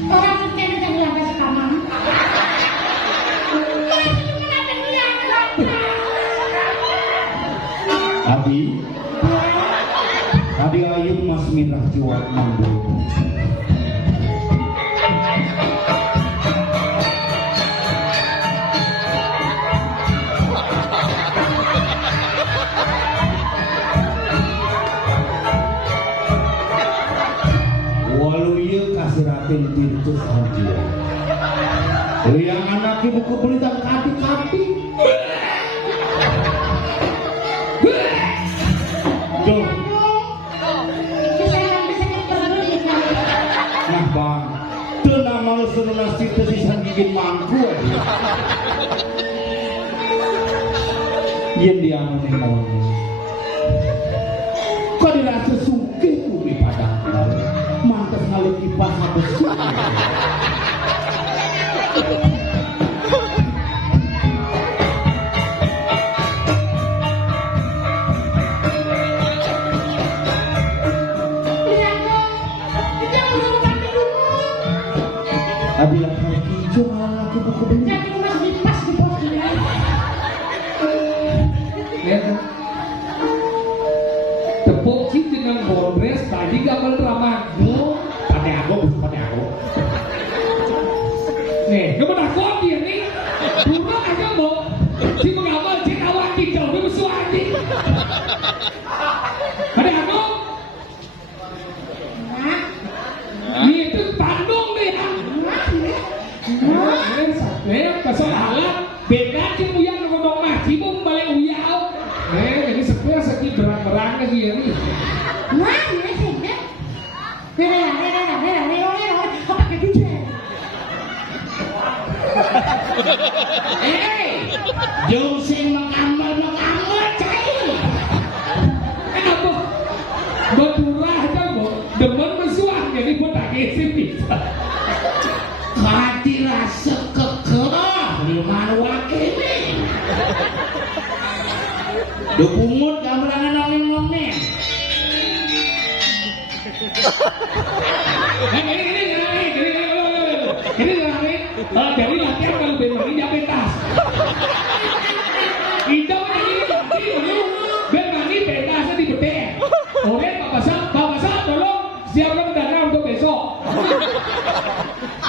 Orang mungkin yang bilang ke kamar. Abi ayu mas mirah jiwa mambu. Walau iya kasiratin tirtus hadia. Yang anak ibu kebelitan kati-kati. Duh. Nah bang, itu nama lu suruh nasi tesisan bikin mangku aja. Yen dia mau. Kok dirasa suke kuwi padahal mantas kali kipas habis. Abila kali hijau malah laki buku beli. Jadi masih pas di bawah dia. Ya. Tepuk cip dengan bondres tadi gambar ramah. No, pada aku. Nih, kamu takut dia nih. Burung aja mau. Si menggambar cek awak kita, berusuh aja. Pada aku. Ini itu Bandung deh. Kesalahan beda cuma yang ngomong mati mau balik uyau. Jadi sebenarnya segi berang-berang lagi ya nih. Wah, ini sih kan. Apa kejutan? Jauh sing mengambil cai. Apa? Beturah kan bu, demen mesuah jadi buat tak kisah bisa. Hati rasa kekerah liman wakili. Dupungut gambarangan nongeng-nongeng. Jadi latihan kalau bermain jangan pentas. Itu bermain pentasnya di betek. Oke, Bapak Sah, tolong siapkan dana untuk besok.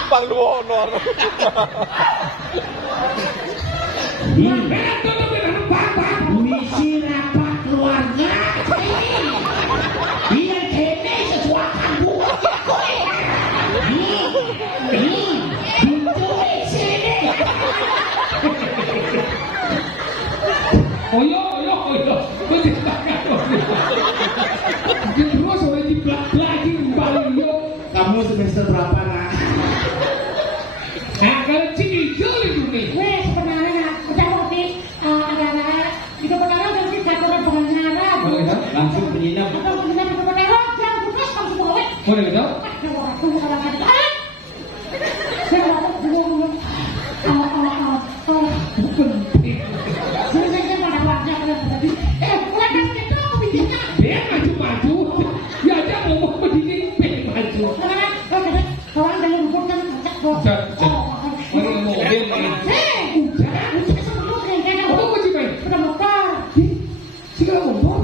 Bang Duwono. Misi rapat keluarga. Biar kene sesuatu buat pintu sini. Oyo. Mesti tangan. Terus oleh diplak-plaki balik yo. Kamu semester berapa nak? Nah, kalau hijau itu nih. Weh, sebenarnya udah ngerti anak-anak itu perkara udah sih jatuh pengajaran. Boleh tak? Langsung penyinak. Atau kita itu perkara jangan tugas kamu boleh. Boleh tak? Aku kalau ada saya mau Sebenarnya pada wajah tadi. Mulai dari itu aku bikinnya. Dia maju. Ya aja ngomong begini, maju. Karena orang dalam rumput kan cak kok. Ini ngomong dia main. Udah sebelum kayaknya Apa kau cipai? udah motor. Segala ngomong.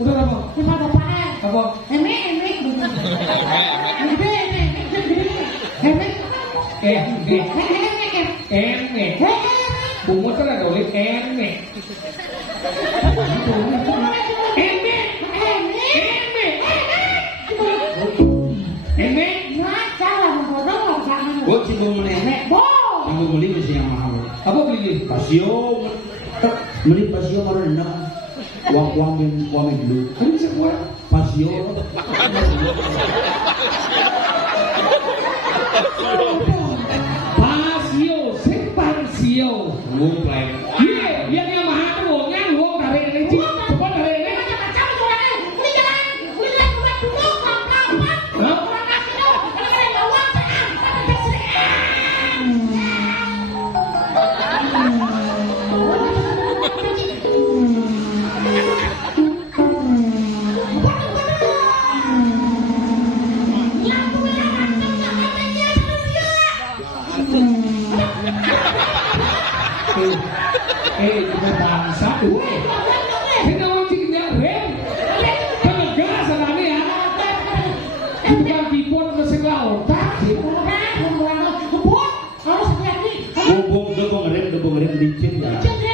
Udah lama. Cuma bapak. Apa? Emek. Emek. Bunga tuh ada oleh emek. Emek. Gua cibung menenek. Yang beli mesti yang mahal. Apa beli? Pasio. Beli pasio baru renang. Uang dulu. Ini semua. Pasio. Pasio, sepansio. Ngumplek. Iya, yang Yamaha itu wongnya wong dari ini, coba dari ini. Macam-macam suaranya. Ini jalan, udah duduk, lama-lama. Orang kasih dong, kalau kalian bawa serang, tapi Kita bangsa dulu. Kita orang ciknya rem. Kalau gas ada nih ya. Bukan keyboard mesin laut. Bubung rem licin ya. Cakram.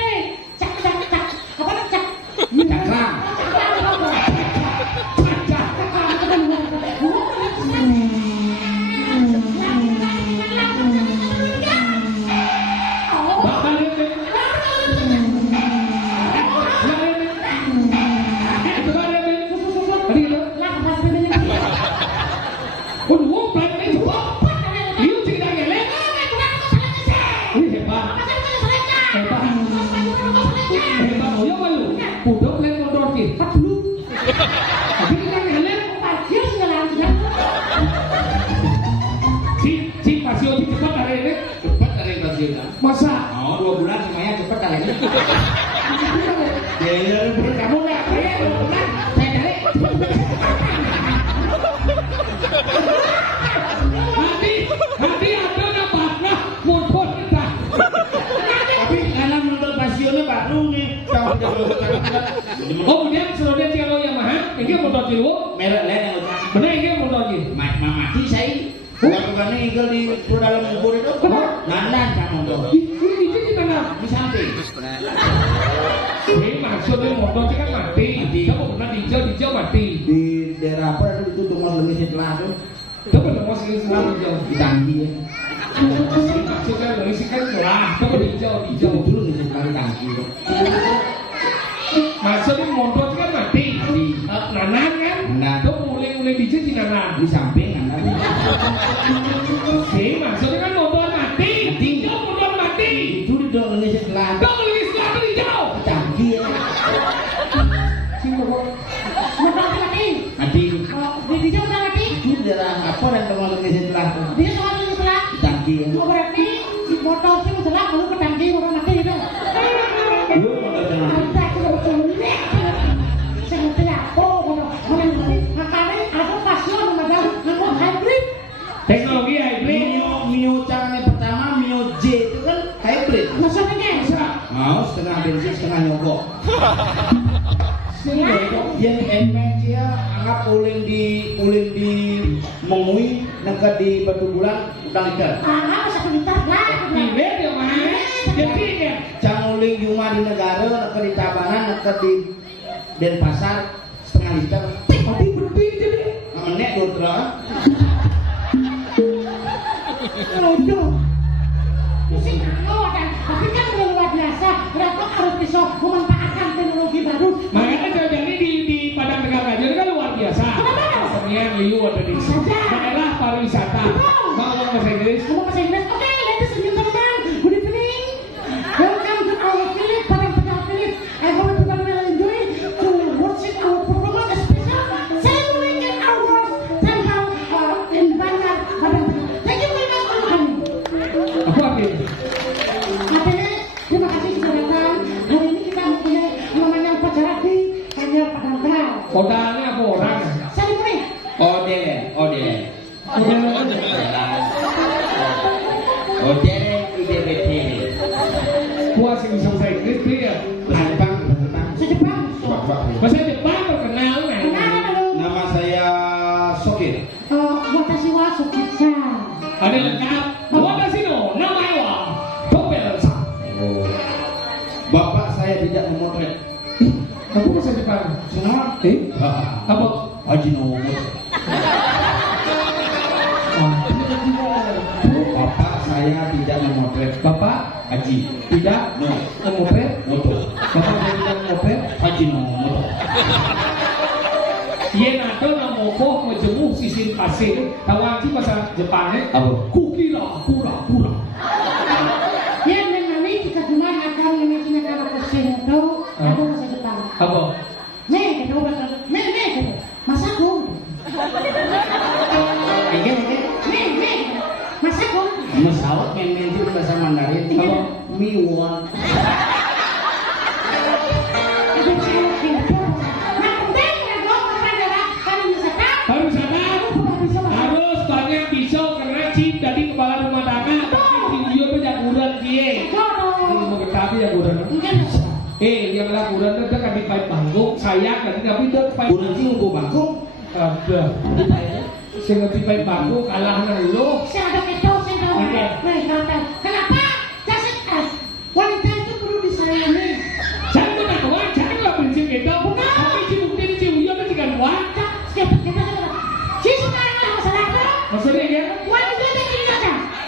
Cepat dari Brazil. Masa? Oh, 2 bulan semuanya cepat dari ini. Ya, Kamu nggak saya 2 bulan saya cari. Nanti ada nambahnya motor kita. tapi karena menurut pasionnya baru nih. Oh, kemudian seluruhnya Cielo Yamaha, ini motor Cielo. Merek lain yang utama. Benar ini motor Cielo. Mati saya. Bukan igel di dalam kubur itu. Nandan kamu tuh. Ini di mana? Di samping. Ini maksudnya motor itu kan mati. Kamu pernah dijauh mati. Di daerah apa itu rumah lebih setelah tuh. Kamu pernah masih selalu dijauh. Di tangki ya. Ini maksudnya dari sini kan cerah. Kamu dijauh. Dulu di sebelah tangki. Maksudnya motor itu kan mati. Nanan kan? Kamu mulai dijauh di nanan. Di samping nandan. Oke, maksudnya kan motor mati. Kamu motor mati. Itu di dalam lebih setelah. Kamu lebih selalu dijauh. Tangki ya. Mati. Itu daerah apa dan rumah lebih setelah tuh. Di tangki ya. Lu motor jangan. Teknologi hybrid. Mio caranya pertama Mio J itu kan hybrid. Mau setengah bensin setengah nyogok. Yang NMAX ya anggap uling di Mengui nengkat di Batu Bulan utang ikan. Hybrid ya mas. Jadi ya. Cang uling Yuma di negara nengkat di Tabanan nengkat di Denpasar setengah liter. Tapi berbeda jadi. Menek dotra. Tapi kan luar biasa, mereka harus bisa memanfaatkan teknologi baru. Makanya jadi di Padang Tegak Raja kan luar biasa. Kesenian liu ada di daerah pariwisata. Mau bahasa Inggris? Kamu bahasa Inggris? Oke, ladies and gentlemen, good evening. Welcome to our village, Padang Tegak village. I hope everyone will enjoy to watching our performance special ceremony in our temple in Bandar Padang Tegak. Thank you very much for coming. Aku ambil. Materi, terima kasih sudah datang. Hari ini kita mempunyai namanya upacara di Kanyar Padang Tegak. Kodalnya apa orang? Ceremony. Ode. IDBT. Puas yang bisa bahasa Inggris tuh ya. Jepang. Sejepang. Bahasa Jepang terkenal kan? Nama saya Sokir. Watashi wa Sukitsa. Ada lengkap. Watashi no namae wa Tobel-san. Oh. Bapak saya tidak memotret. Kamu bahasa Jepang? Senang? Apa? Haji Nomoto. Bapak saya tidak memotret. Bapak Haji. tidak No. memotret. Moto. Bapak saya tidak memotret. Haji Nomoto. Yen ada na mokoh majemuk sisin pasir, tawang sih bahasa Jepangnya. Apa? Kukira. Yan nangani jika cuma akan nangani kalau kesini itu ada bahasa Jepang. Apa? Nih, kita udah nih, masaku. Nih, masaku. Mesawat main-main itu bahasa Mandarin. Apa? Miwon. Harus banyak pisau karena Cip dari kepala rumah tangga. Dia penjaguran kie. Mau ketahui jaguran. Yang laguran itu kan di pipe bangkok, saya kan tapi itu pipe. Bulan sih udah bangkok. Ada. Sehingga di pipe bangkok kalah lo. Kenapa? Wanita itu perlu disayangi. Jangan menawan, janganlah prinsip itu. Tapi cibukti cibuyo itu juga kuat. Maksudnya ya?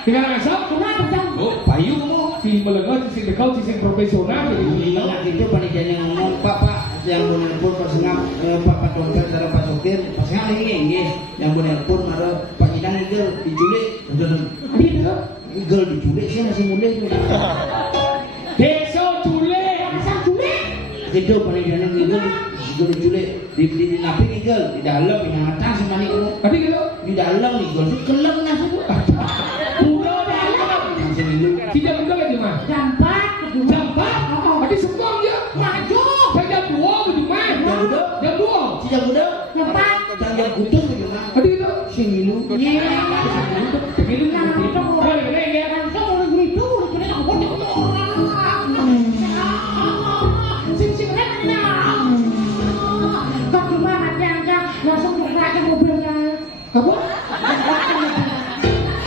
Tinggal ngasap. Oh, payu kamu. Si melengah, si dekau, si profesional. Ingat itu panitia yang ngomong Pak yang bener pun pasengap Pak Dokter cara Pak Sopir pasengap ini yang bener pun ada Pak Idang Igel diculik Igel diculik sih masih muda itu Deso culik. itu panitia yang Igel diculik di napi Igel di dalam yang ngacang sama nih Tadi gitu. di dalam Igel itu kelem nasi itu Udah dalam. langsung dulu Tidak betul aja mah. Dampak kedua. Jampak. Tadi semua dia. Maju. Saya jam 2 ke Jumat. Jam 2. sejak muda Dampak. jangan kutus ke mana Tadi itu. si Milu Begitu. Boleh boleh ya. Langsung mulai begitu, udah kena bodoh. Sing remnya. Kok gimana dia langsung buka aja mobilnya. Apa?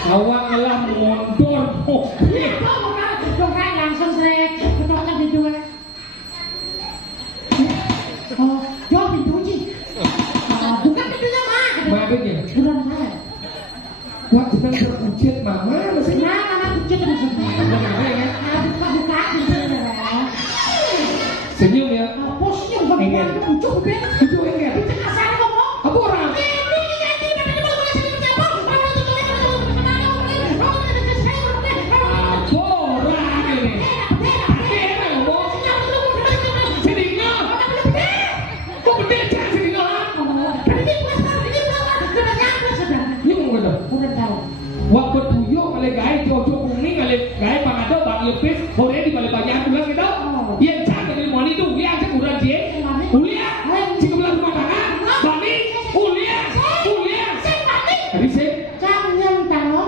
Awak ngelah mondor mobil. Bukan langsung saya ketokkan di dua. Oh, jual pintu sih. Bukan pintunya mah. Madanya. Bukan saya. Wah, sedang terpucet mama masih. Nah, karena kucing terus. Bagaimana ya? Buka pintunya. Senyum ya. Posnya bukan kucing ben. Itu enggak. Kucing asal ngomong. Apa orang? Waktu tuyuk oleh gaya cocok kuning oleh gaya pangado bang Yopis boleh di balik banyak tulang gitu. Yang cantik dari moni itu dia aja kurang sih. Ulia, si kebelah rumah tangga, bani, ulia. Tadi sih. Jangan tahu.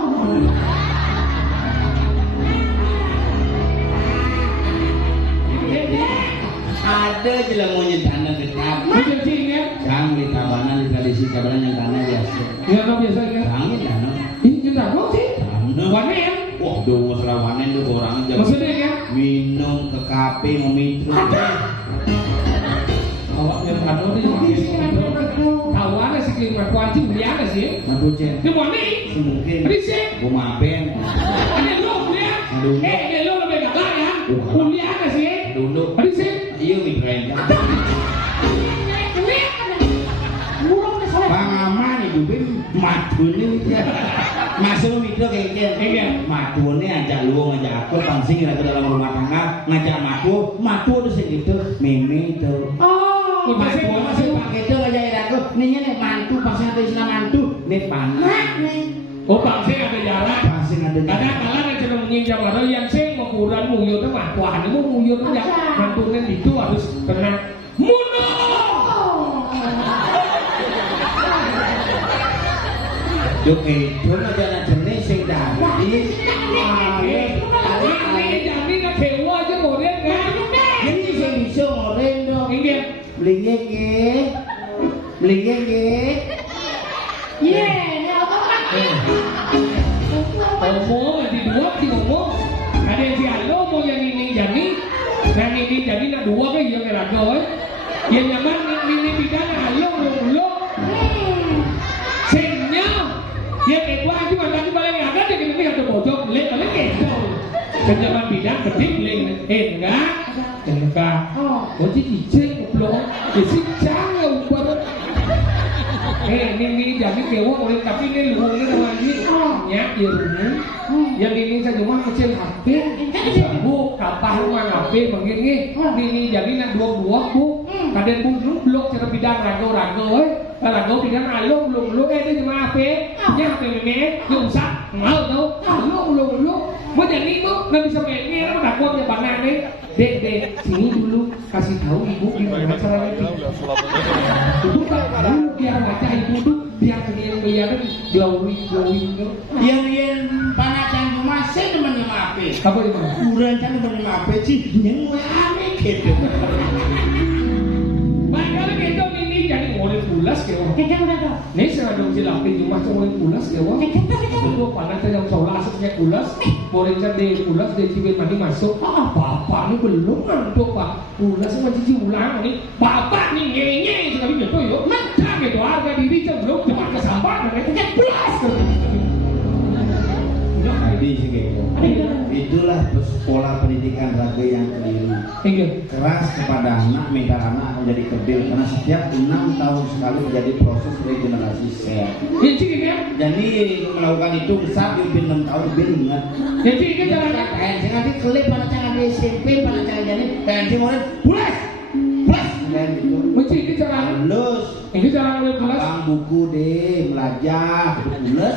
ada jelas mau nyentana tetap Betul sih ya. jangan di tabanan di tradisi tabanan nyentana biasa Ya no biasa ya. jangan nyentana Ini kita mau sih. jangan Wanen ya. waduh masalah wanen tuh orang aja Maksudnya ya. minum ke kafe memitru Awaknya kado nih makin kawan sih kelima kuanci belian sih. madu cen Ini moni. mungkin Tadi sih. gua maben Ada lu ya. Ini lu lebih galak ya. Kuliah sih. dulu Tadi sih. iya mitrain pangaman itu ben madune masuk mikro kayak madune ajak lu ngajak aku pangsing ke dalam rumah tangga ngajak madu itu segitu meme itu madu masih pakai itu ngajak aku nih mantu pangsing ada istilah mantu nih panas Oh pangsing ada jarak. pangsing ada Kadang-kadang yang cenderung menginjak ada yang sing ukuran muyur itu mah wah ini muyur itu ya mantunya itu harus kena muno. Yuk itu aja nak jenis sing dari Jadi nak dewa aja moden kan. ini sing bisa ngoren dong Ingat. belinya Ye, Ngomong di dua di ngomong. Ada yang si Aldo mau yang ini jadi, nah ini jadi nak dua kan yang kerago. Yang nyaman ini pidana Aldo lo. Sengnya. Yang kedua juga tadi paling ada dia kena ada bojok lek lek itu. Kenyaman bidang kedip lek enggak. Oh, jadi dicek belum. Jadi jangan ubah Ini jadi kewa oleh tapi ini luhungnya sama ini nyak ya luhung. Yang ini saya cuma kecil HP, bu kapal rumah HP begini. Ini jadi nak dua bu. Kadang bu blok cara bidang rago, rago bidang alung belum dia cuma HP, nya HP meme, nyungsat mau tau, alung. Mau jadi bu nggak bisa main ini, mau takut ya banan nih. Dek, sini dulu kasih tahu ibu gimana caranya. Itu kan biar baca ibu tuh biar kelihatan glowing. Yang panacang rumah saya teman yang apa? Apa itu? Kurang kan teman yang apa sih? Yang mulai aneh gitu. Makanya kita ini jadi mulai pulas kewa. Nih saya ada silapin cuma mulai pulas kewa. Itu panas saya jam 11 asapnya pulas. Boleh jadi pulas dari cibin mandi masuk. Bapak ini belum ngantuk pak. Pulas sama cici ulang nih. Bapak nih ngenye sekali gitu yuk. Macam gitu harga diri belum cepat kesabaran. Mereka pulas. Jadi segitu. Itulah pola pendidikan raga yang keliru. Keras kepada anak, minta anak menjadi kerdil karena setiap 6 tahun sekali menjadi proses regenerasi sel. Jadi melakukan itu besar di 6 tahun lebih ingat. Jadi kita caranya jangan dikelip pada cara di SMP pada cara jadi pengen mulai pulas dan itu. Mesti itu cara lulus. Ini cara mulai pulas. Bang buku deh belajar pulas.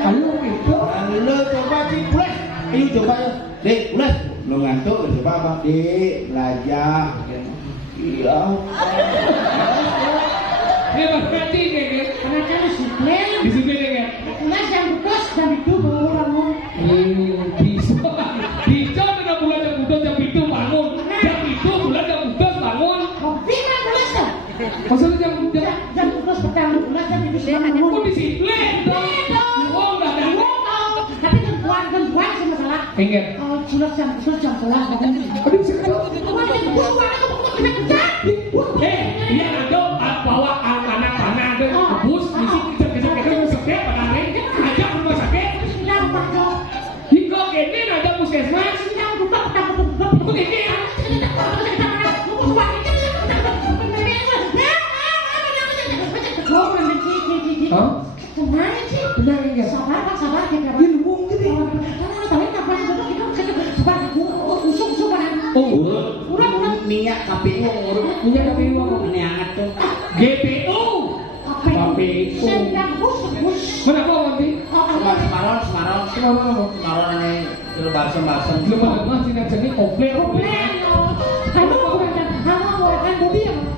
Kalau itu, lo coba di pulas. Ayo coba deh pulas. Lo ngantuk coba bang deh belajar. Iya. ini berarti kayak Anaknya disiplin. disiplin ya. Pulas jam 12 jam itu baru bangun. Bisa dengan bulan jam 12 jam itu bangun. Jam itu bulan jam 12 bangun. Kopi mah pulas dah. Maksudnya jam Jam 12 petang pulas jam itu sudah bangun. aku disiplin. Oh enggak ada. Tapi perempuan sih masalah. Ingat. Kalau pulas jam 11 bangun. Aduh bisa kau. Perempuan jam 12 aku kita kerja. Dia ada bawa anak panah ke bus, misi kejar sakit panahnya. Ajak rumah sakit. Bilang Pak Jo. Hingga kini ada puskesmas. Bilang buka petang. Itu ini ya. Hah? Tenang sih. Benar enggak? Sabar Pak, sabar kita. Dia luang gini. Oh, Minyak KPU urut minyak KPU. ini hangat tuh. GPU. Mana kau nanti? Semaron ini balsam Belum ada masih nak jadi komplain.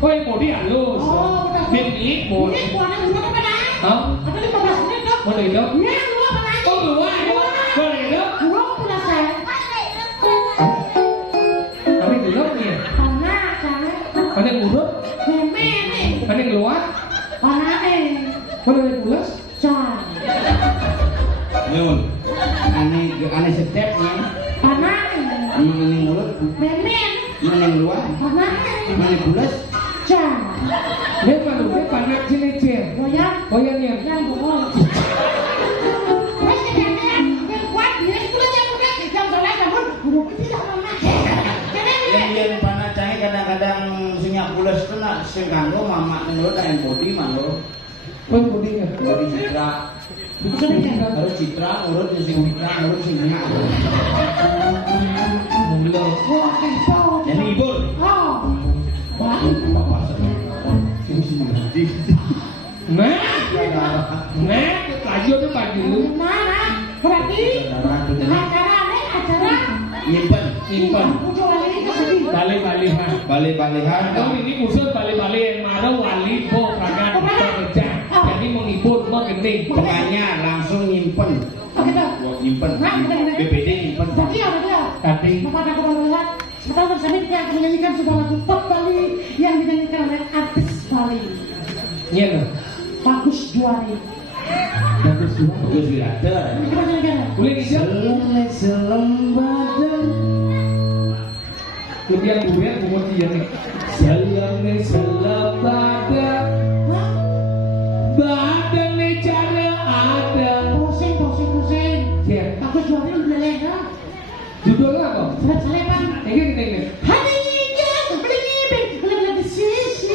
Oh, yang body halus. Bini, body. Hah? Boleh dong? Oh, keluar. Boleh dong? Kami gelap nih. Kami urut. Kami keluar. Boleh pulas? Nyun, aneh step nih. Ini mulut, ini luar, ini bulas. Dia panas sini cer. Goyangnya. Yang panah cahaya kadang-kadang sinyak bulas kena sengkanggo mama menurut yang body malo. Pun bodinya. Body harus citra urut sing citra urut sing minyak. Mula. Jadi ibu. Bapak sedang. Nah, laju tu baju. Berarti acara Nyimpen. Balik-balikan. Kalau ini khusus balik-balik yang mana wali bo kangen kerja. Jadi menghibur, mengenting. Penganyar langsung nyimpen. Nyimpen. BPD nyimpen. Tapi sekarang bersama kita akan menyanyikan sebuah lagu pop Bali yang dinyanyikan oleh artis Bali. Iya. Bagus Juari. Bagus Wirata. Kita nyanyikan. Boleh bisa? Selembadan. Kemudian dia nih. Selembadan. Badan cara ada. Pusing. Ya. Bagus Juari udah leha. Judulnya apa? Selepan. Ini. Hanya beli di sisi.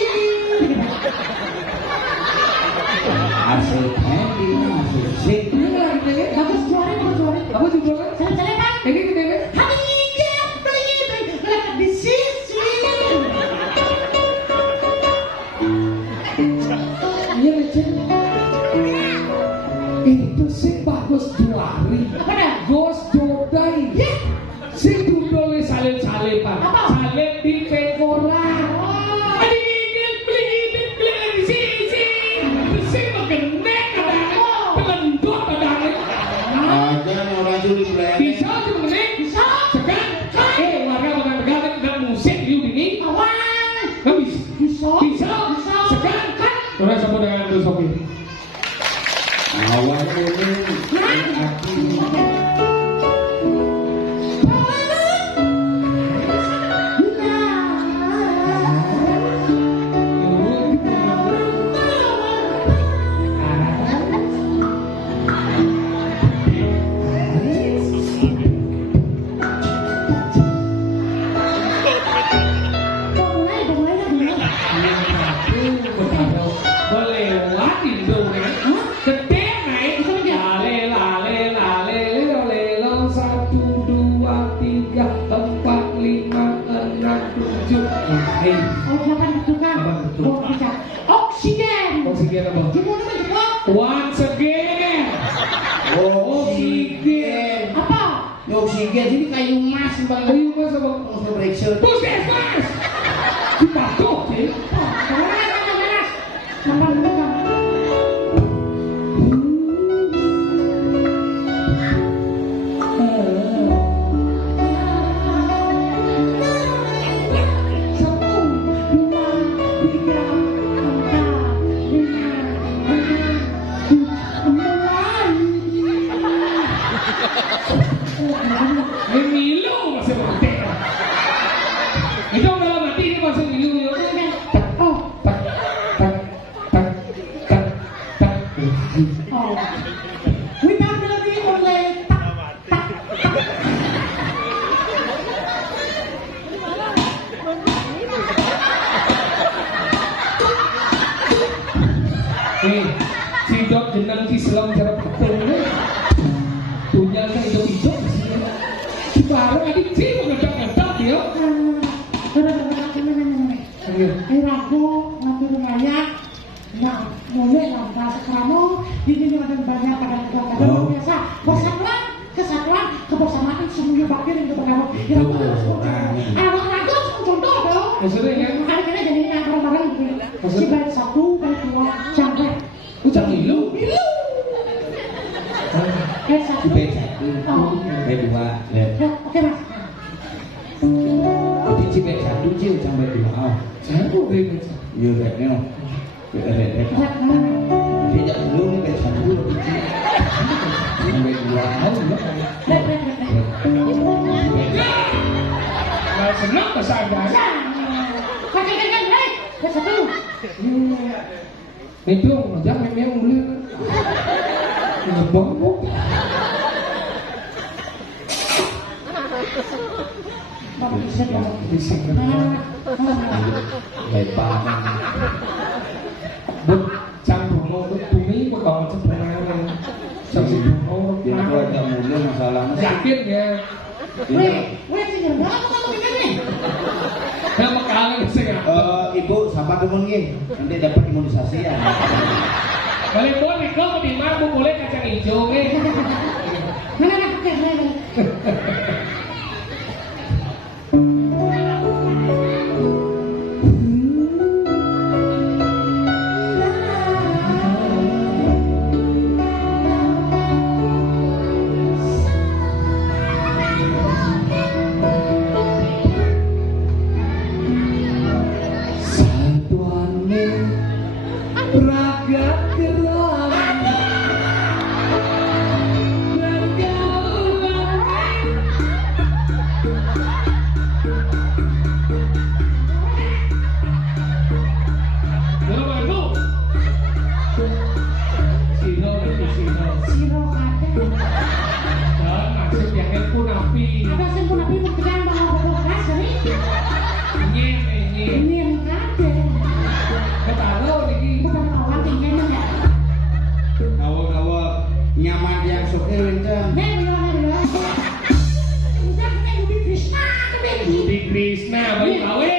Orang sama dengan itu Sofi. Awal ini Once again. Oksigen. Apa? oksigen ini kayu emas bang. Kayu mas apa? Mau breakshot. Puskesmas. Dipatok sih. Memilu masih mati. Itu dalam hati ini masih milu ya. Oh, tak, tak, tak, tak, tak. Oh. Without lagi oleh tak. Si dok jenang si selang cara betul. Punya saya hidup sih. Si baru adik sih mau ngedak ya. Ragu, nanti rumahnya, nah, mulai lantas kamu, ini juga ada banyak kadang-kadang biasa persatuan, kesatuan, kebersamaan semuanya bakir yang kamu. Anak ragu contoh dong. Maksudnya kan? Akhirnya jadi bareng-bareng gitu. Si baik satu, baik dua, sampai. Ucap milu. Baik satu. Baik satu. Baik dua. Oke mas. Tapi baik satu sih sampai dua. Satu deh. Yo rednya. Red. Tidak dulu nih baik satu sampai dua. Nah, senang kesana. Kan, baik satu. Itu jangan memang mulai. Ngebong. Bapak bisa dong. Bising. Baik banget. Bud, campur mau bumi bakal sempurna. Campur mau. Dia tuh agak mulia masalahnya. Yakin ya. Weh, sih berapa kamu tinggalnya? Nama kalian sih ya. Ibu sabar dulu nih. Nanti dapat imunisasi ya. Balik boleh kau di mana boleh kacang hijau nih. Mana oke, mana. Nyaman yang sokir winter. Budi Krishna bayi kawe.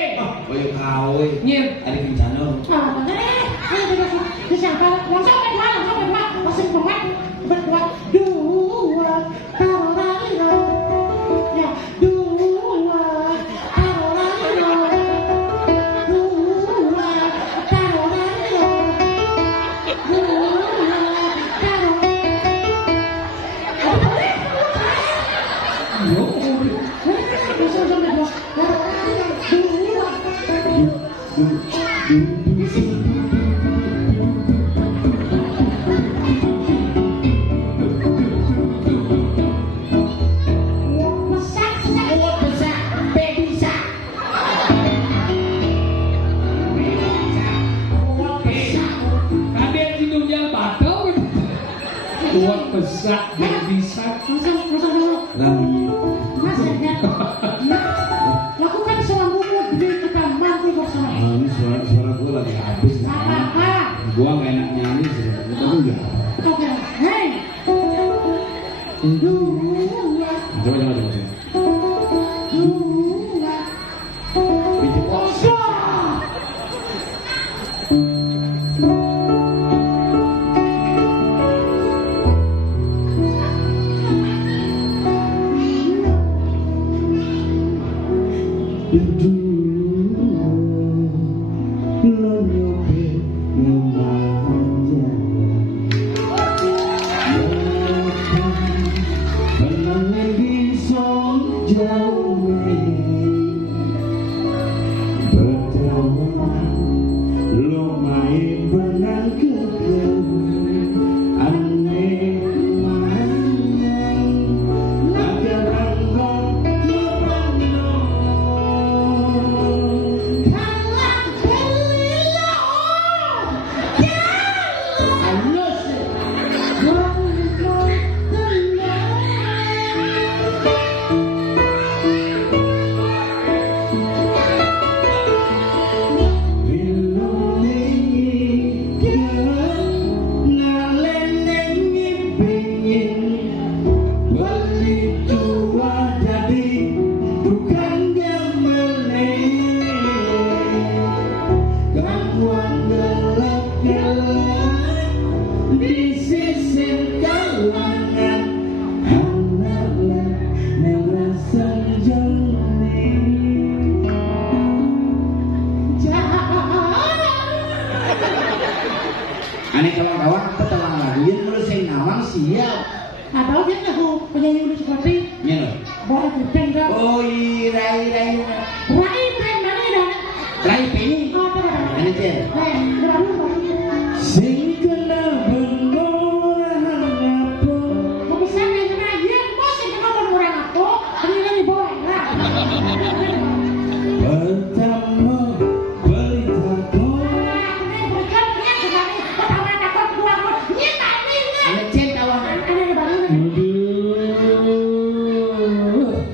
Bayi kawe. Nyer. Ada kencana. Tua pesak yang bisa. Masa dulu. Lami. Mas ya. Lakukan selambungmu demi kita mampu bersama. Ini suara gue lagi habis. Apa? Gua nggak enak nyanyi sih, tapi enggak. Oke, hey. Dua. Coba. Dua. Bikin pos. Ani kawan-kawan petelang lagi yang menurut saya ngawang siap. Ada dia aku penyanyi udah seperti. Iya loh. Boleh kuping kan? Oh iya, rai. Rai pen mana dah? Rai penny. Apa dah? Ini cek. Rai, baru. Sing kena bengoran apa? Kau bisa main aja, bos yang kenal orang aku, ini lagi boy lah. Pertama beritahu. Ini bukan punya kembali, pertama dapat dua aku, ini tak ini. Ini cek kawan. Ini baru.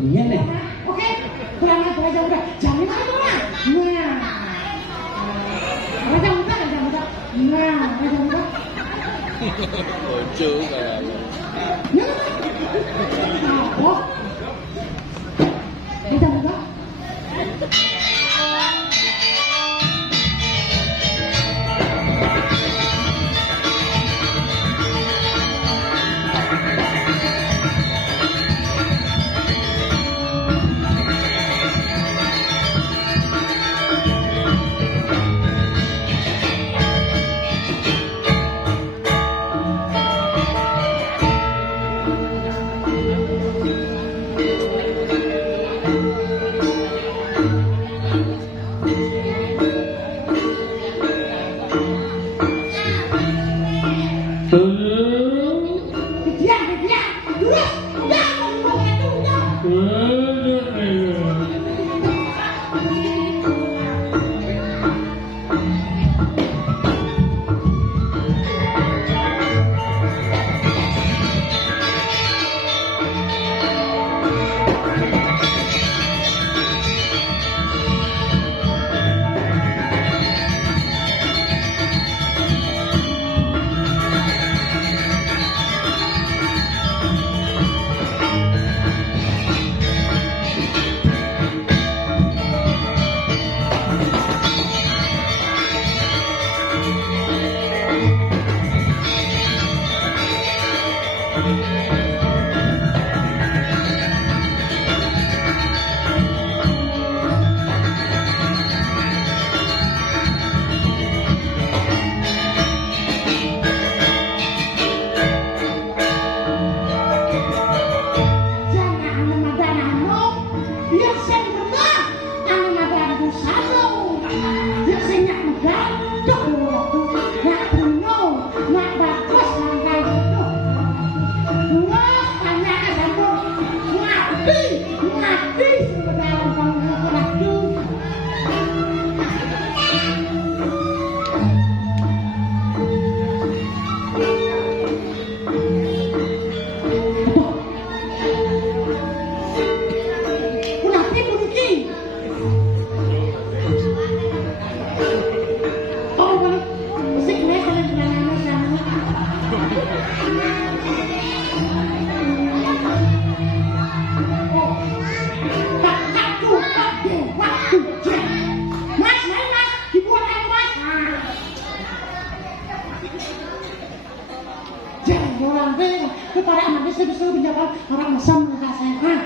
Iya nih. Oke, kurang aja udah. Jangan malu lah. Nah, raja muda. Nah, raja muda. Lucu kayak. Ya. Oh. Raja muda. orang deh kepada anak istri bisa menjawab orang masam menghasilkan.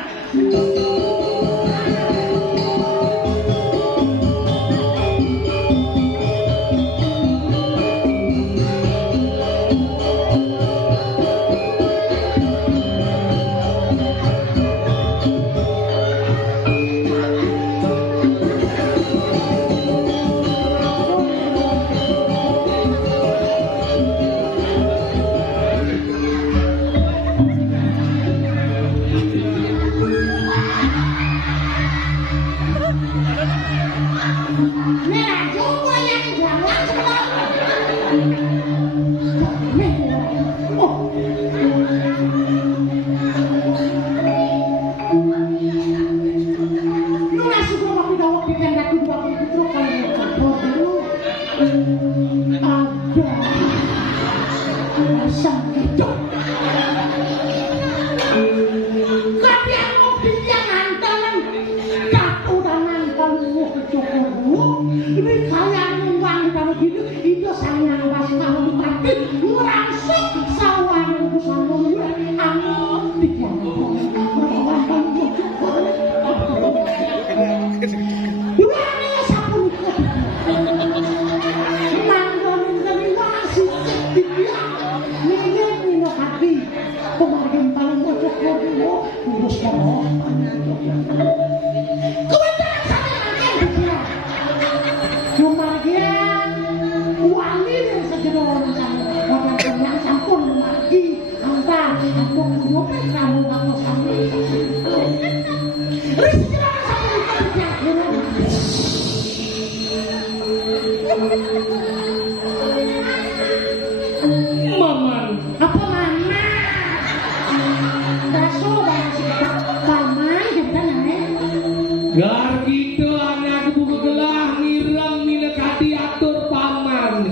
Gar gitu anak buku gelah ngirang minekati atur paman.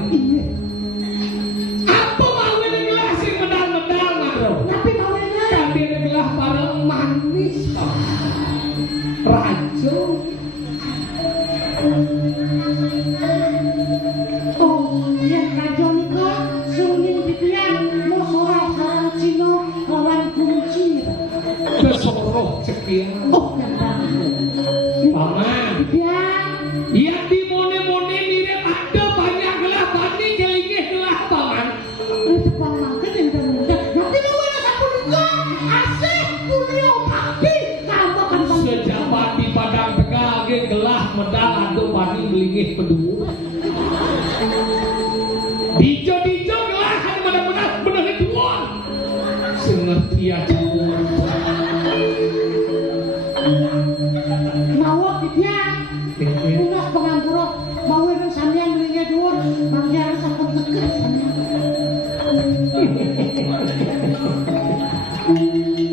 Apa mau ini gelah sing medal-medal ngaro? Tapi mau ini Tapi ini gelah para manis. Rajo. oh yang rajon ke suling pipian mau sorang sarang cino lawan kunci. Kesoroh sekian. Oh yang Paman. ya. Yang di mone-mone mirip ada banyak gelah bani kelingih gelah paman. Itu paman kan yang muda. Nanti lu yang satu nikah asik kulio pasti kamu kan Sejabat di padang tegal ge gelah medal ado bani kelingih pedua. Dijo-dijo gelah kan benar-benar benar dua. Sengerti aja. nawak dia. Unas pengangguran mau yang sampean belinya dhuwur, mangjar sakit sekut sampean.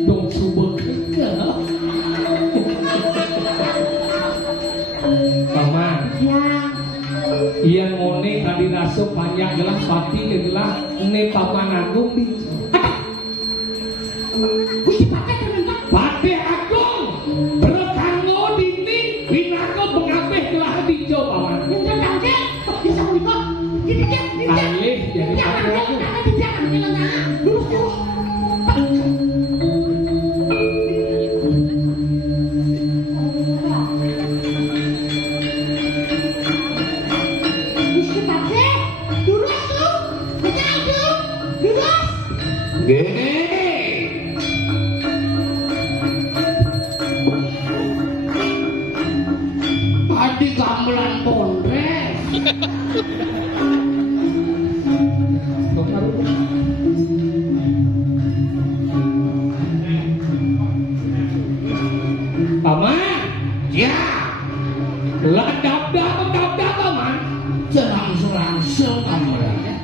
Dong subek ke. Paman, Ya, iya ngone tadi rasuk banyak gelah pati ke gelah ne paman agung di. Gusti pakai terminta. Pati agung berkanggo dini binako bengabeh gelah dijo paman. Yang tangke, bisa menikah. Gini dia, Alih jadi pati agung. jangan bilang lurus. Gusti pakai, lurus tuh, betul tuh, lurus. Gede. Padi gamelan pondres. Paman, ya. Ladap-dap paman. Langsung kameranya.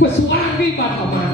Pesuagi paman.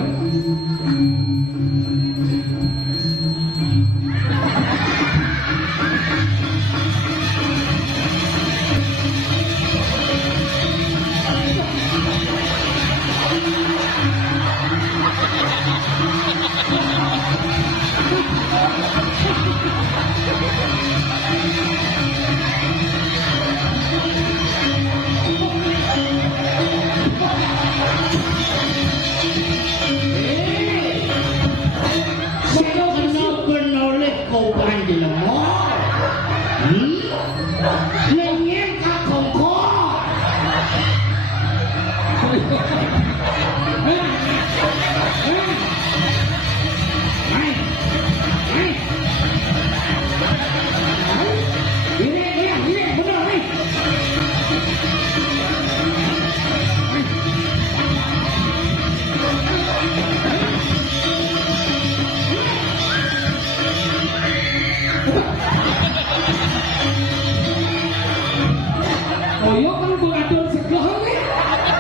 Koyo kan pengatur segala nih.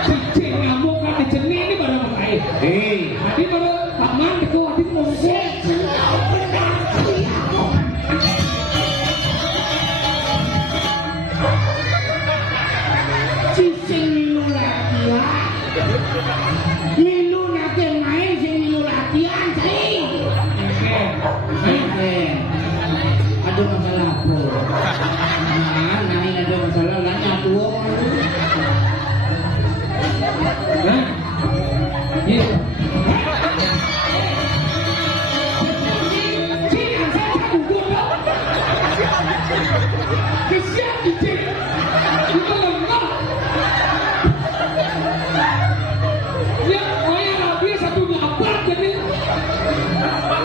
Cicing ngamuk kan dijenih ini baru pakai. Tadi baru paman deku adik ngomong. Cicing milu latihan. Milu nanti main sing milu latihan sih. Ada masalah apa? Nah, ini ada masalah nanya tua. Nah, iya. Cicing saya gugur dong. Kesian cicing. Itu lemah. Ya, saya habis satu dapat jadi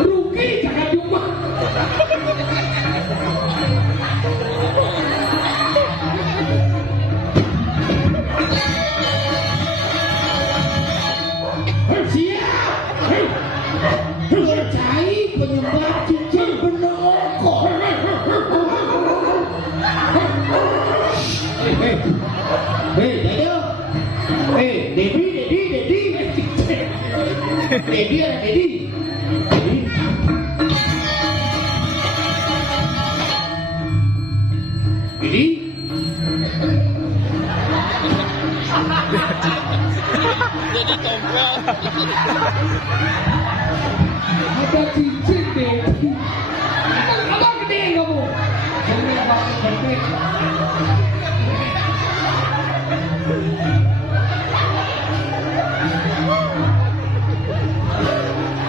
rugi jangan cuma. Percaya penyebab cicing penokok. Dedi. Ada cicing deh. Apa gede kamu? Jangan abang gede.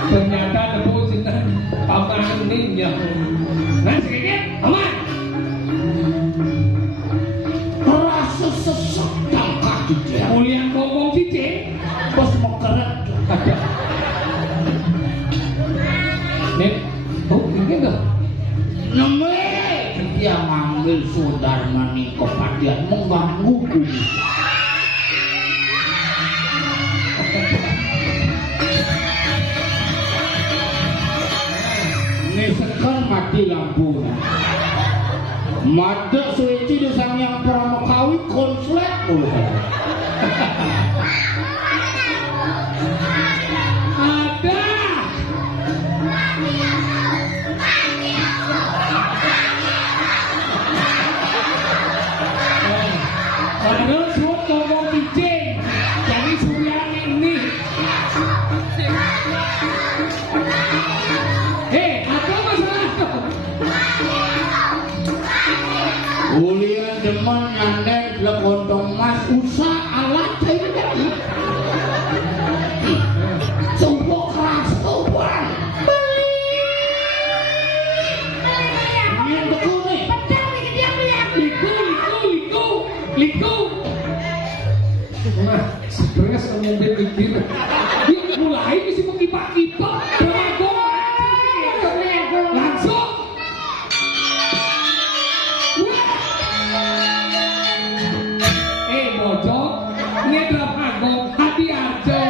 Ternyata tepuk cinta paman ninja. Nah sedikit, aman. Rasa sesak tangkap cicing. Mulian ngomong cicing. Bos mau keret. Nek, oh ini enggak? Neme dia ngambil Sudarman nih kepadian menggangguku. Ini sekarang mati lampu. Mata suci di sang yang pramukawi konslet mulu. Ada. Padahal suat ngomong cicing. Jadi Suryani ini. Ada masalah tuh. Ulian demen nyandek lekontong mas usah alat kayak gini. Coba kelas coba. Ini betul nih. Liku. Nah, sebenarnya saya mikir. Dia mulai mesti mengipak-ipak. Langsung. Bocok. Ini drama dong. Hati aja.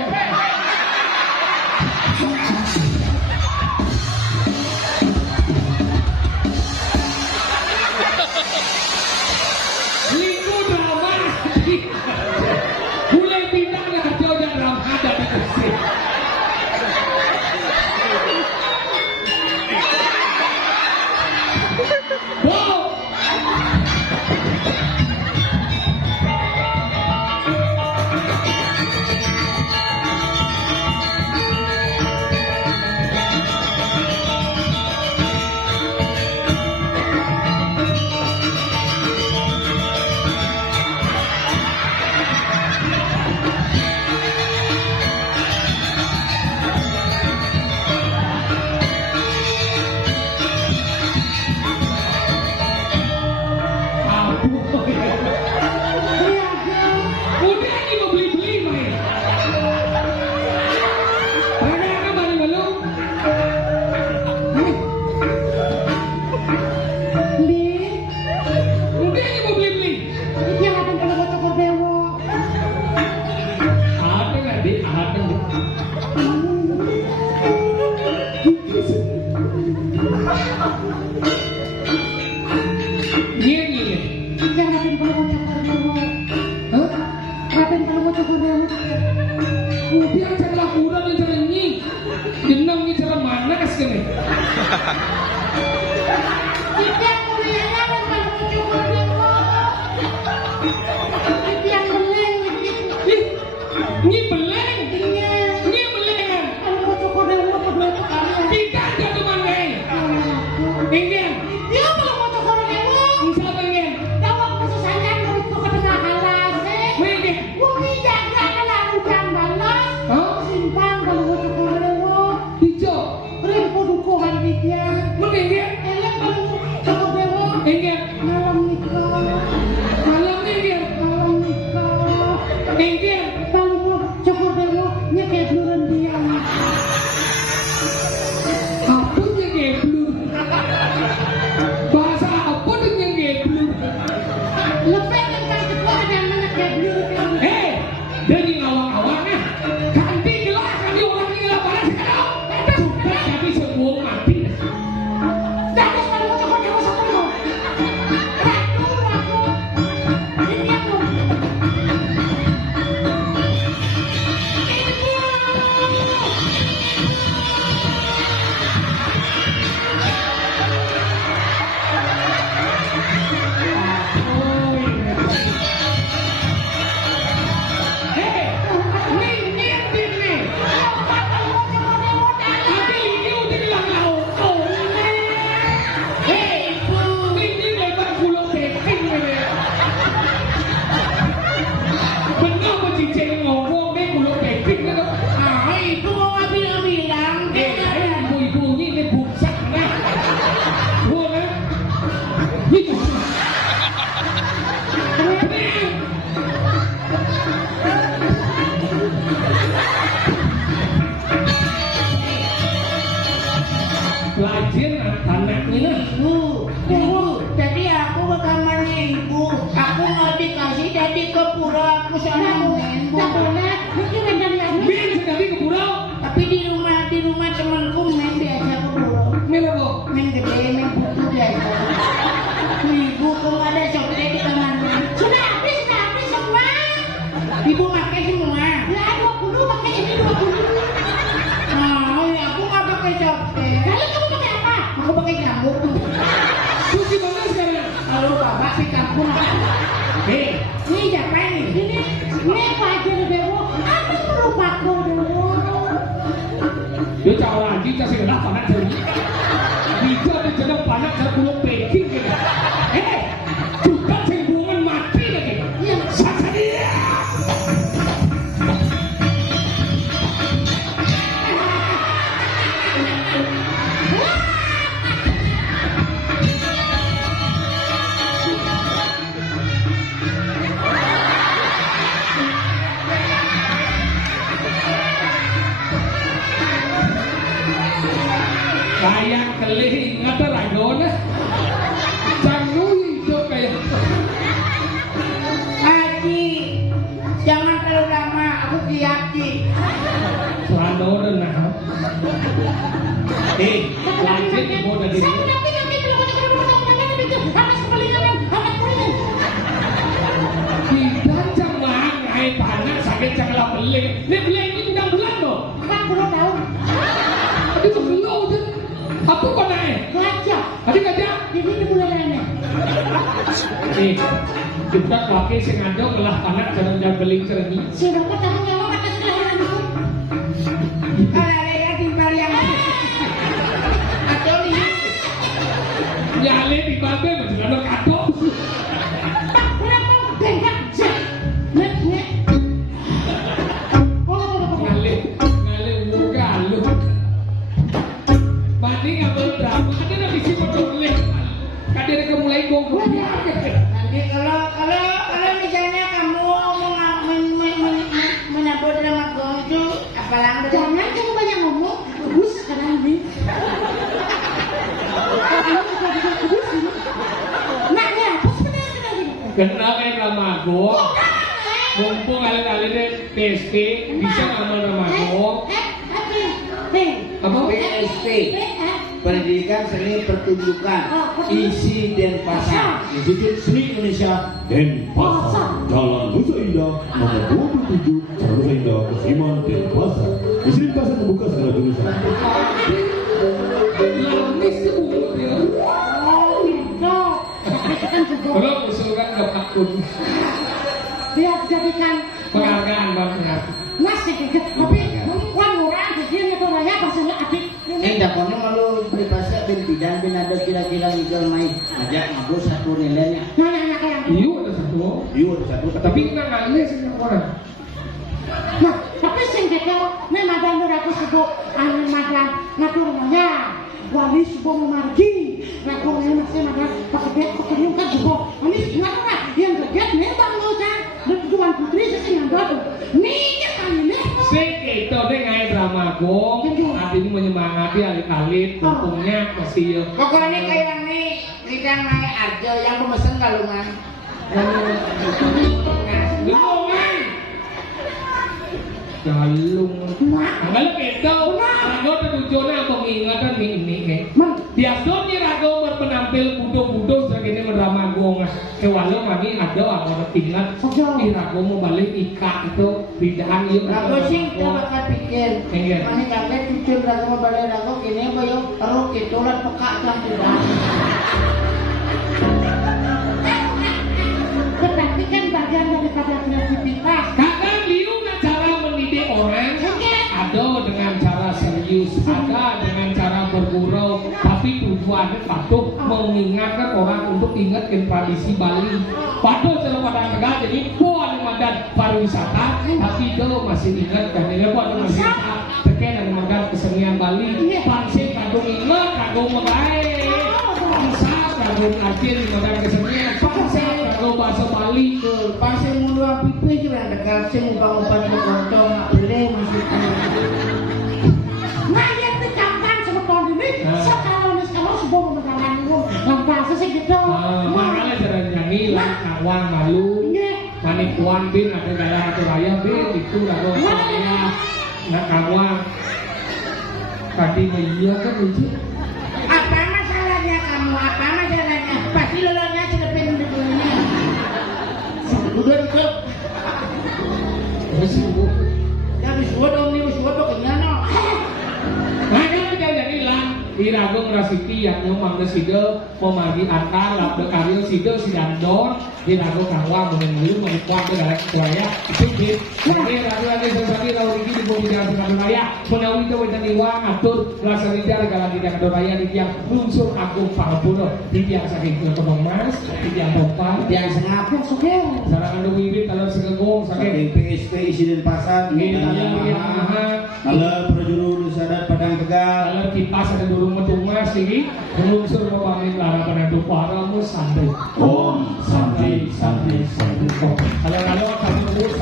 Liku drama. Mulai bintang aja dan drama ada di sini. Biar cara lakukan dan cara nying. Jenang ni cara mana kasih Tidak mulianya dan kalau cukup dewa. Itu yang beleng begitu. Ni beleng. Iya. Ni beleng. Kalau cukup dewa berdua kalian. Tidak ada teman lain. Ingin. Dia kalau cukup dewa. Siapa ingin? Jawab kesusahan untuk ketengah halas. Ingin. Bumi jaga kalau hujan balas. Hah? Simpang kalau cukup dewa. Hijau. Rimpu dukungan dia. Mengingin. Elek kalau cukup dewa. Ingin. Malam nikah. Malam ingin. Malam nikah. Ingin. Kalau cukup dewa nyekep luren dia. Apa yang geblur? Bahasa apa tu yang geblur? Lepas tentang ketua dan menyekep luren. Eh, dari awak-awak nah. Ganti gelas kali orang ni lah pada sekarang. Sudah tapi semua mati. Tapi kalau cukup dewa satu. Ratu aku. Ini aku. Pelajar anak-anaknya lah. Ibu, jadi aku ke kamarnya ibu. Aku mau dikasih jadi ke pura. Aku soalnya main. Tak boleh. Mungkin main dari aku. Biar sekali ke pulau. Tapi di rumah temanku main biasa ke pura. Mila bo. Main gede, main buku biasa. Ibu kok ada coklat di kamarnya? Sudah habis semua. Ibu pakai semua. Ya 20 pakai ini 20. Aku nggak pakai coklat. Lalu kamu pakai apa? Aku pakai jamur tuh. Terus gimana sekarang? Kalau bapak di kampung. Hei, Ini siapa ini? Ini Fajar Dewo. Apa perlu pakai Dewo? dia cakap lagi kasih kenapa panak jadi. Bisa dia jadi panak saya pulau Peking gitu. Juga sembungan mati lagi. Iya. Sasa dia. Kayak kelih ingat ragona. Jangan hidup kayak. Haji, jangan terlalu lama. Aku kiaki. Ragona nah. Lanjut ibu dari. Saya udah bilang itu loh. Itu harus kepalingan anak kuning. Tidak jangan naik panas sakit janganlah beli. Ini beli ini udah bulan loh. Kan belum tahu. Tadi tuh belum aja. Apa kau naik? Gajah. Tadi gajah. Jadi ini bulan aneh. Kita pakai sengaja belah panas jangan beli cerni. Sudah ketemu nyawa kata sekarang itu. Kalau ada timbal yang atau ini. Nyale di babe macam ada kato. Tak berapa bengkak jat. Net. Nyale muka lu. Banding apa drama ada nak isi potong kadir ke mulai gogok. Nanti kalau misalnya kamu menyambut drama gong itu apalah jangan kamu banyak ngomong bagus sekarang ini. Naknya apa sebenarnya tadi? Kenal kayak Ramago. Mumpung kali-kali deh PSP bisa ngamal Ramago. Apa? PSP Pendidikan Seni Pertunjukan Isi Denpasar Institut Seni Indonesia Denpasar Jalan Nusa Indah nomor 27 Jalan Nusa Indah Kesiman memberikan Penghargaan banget. nasi tapi mungkin orang jadi itu raya pasti adik Dakonnya malu beli pasar bin bidan bin ada kira-kira legal main ajak ngabus satu nilainya. nanya kayak Iya ada satu. Iya ada satu Tapi nggak ngalih sih orang. nah tapi sing kita nih madan aku sebut anu madan naturnya wali subuh memargi lakunya masih madan pakai pakai kan juga ini kenapa yang terjadi nih bang lu kan tuan putri sih yang dodo nih kan ini Sing itu deh ngai drama gong. Nanti ini menyemangati alit-alit. Untungnya masih. Pokoknya kayak nih lidang naik aja yang pemesan galungan. Galungan. Galung. Kalau itu, rago tujuannya apa ingatan ini. Biasanya rago berpenampil budo-budo segini mendrama gong. Kewalau kami ada orang tinggal. Di rago mau balik ikat itu bidaan yuk. Rago sih kita bakal pikir. Mana kakek cucur rago mau balik rago gini apa yuk teruk itu lah peka lah tidak. tetapi kan bagian daripada kreativitas Kadang liu cara mendidik orang. Ada dengan cara serius, ada dengan cara bergurau, tapi tujuannya patuh mengingatkan orang untuk ingat tradisi Bali. Patuh cara pada negara jadi buat madan pariwisata, tapi itu masih ingat dan ini buat masih terkait dengan madan kesenian Bali. Pansing kagum ingat, kagum mengae, bangsa kagum acil madan kesenian, bangsa kagum bahasa Bali. Pasir mulu api pikir yang dekat sih umpan di kontong boleh masuk. nah yang dicapkan sama tahun ini sekarang sebuah pemegangan lu lampas sih gitu Makanya cara nyanyi lah kawang malu. Manikuan bin ada dalam satu raya bin itu lagu saya nak kawang tadi iya kan lucu. Apa masalahnya kamu? Apa masalahnya? Pasti lolonya celepin dulunya. Udah klub. Terus ibu, Ya bisa dong nih, bisa dong kenyano. makanya jadi lah di ragu ngerasiki yang mau sida mau magi antar labda karyo sida sidandor di ragu kawang menunggu manikuan ke dalam raya itu di ini ragu lagi seperti ragu ini di bumi jalan tengah raya menawi itu wetan iwang atur rasa lidah regalan tidak ke raya di tiang unsur agung pangapuno di tiang saking kebang mas di tiang topan Yang sengap. sarangan do wiwit kalau segegong saking saking PSP isi dan pasar ini Yamaha, Yamaha kalau perjuru sadat Padang Tegal kalau kipas ada dulu metung mas ini unsur pemangin lara penentu para mus santri Om Santi Santi Santi kalau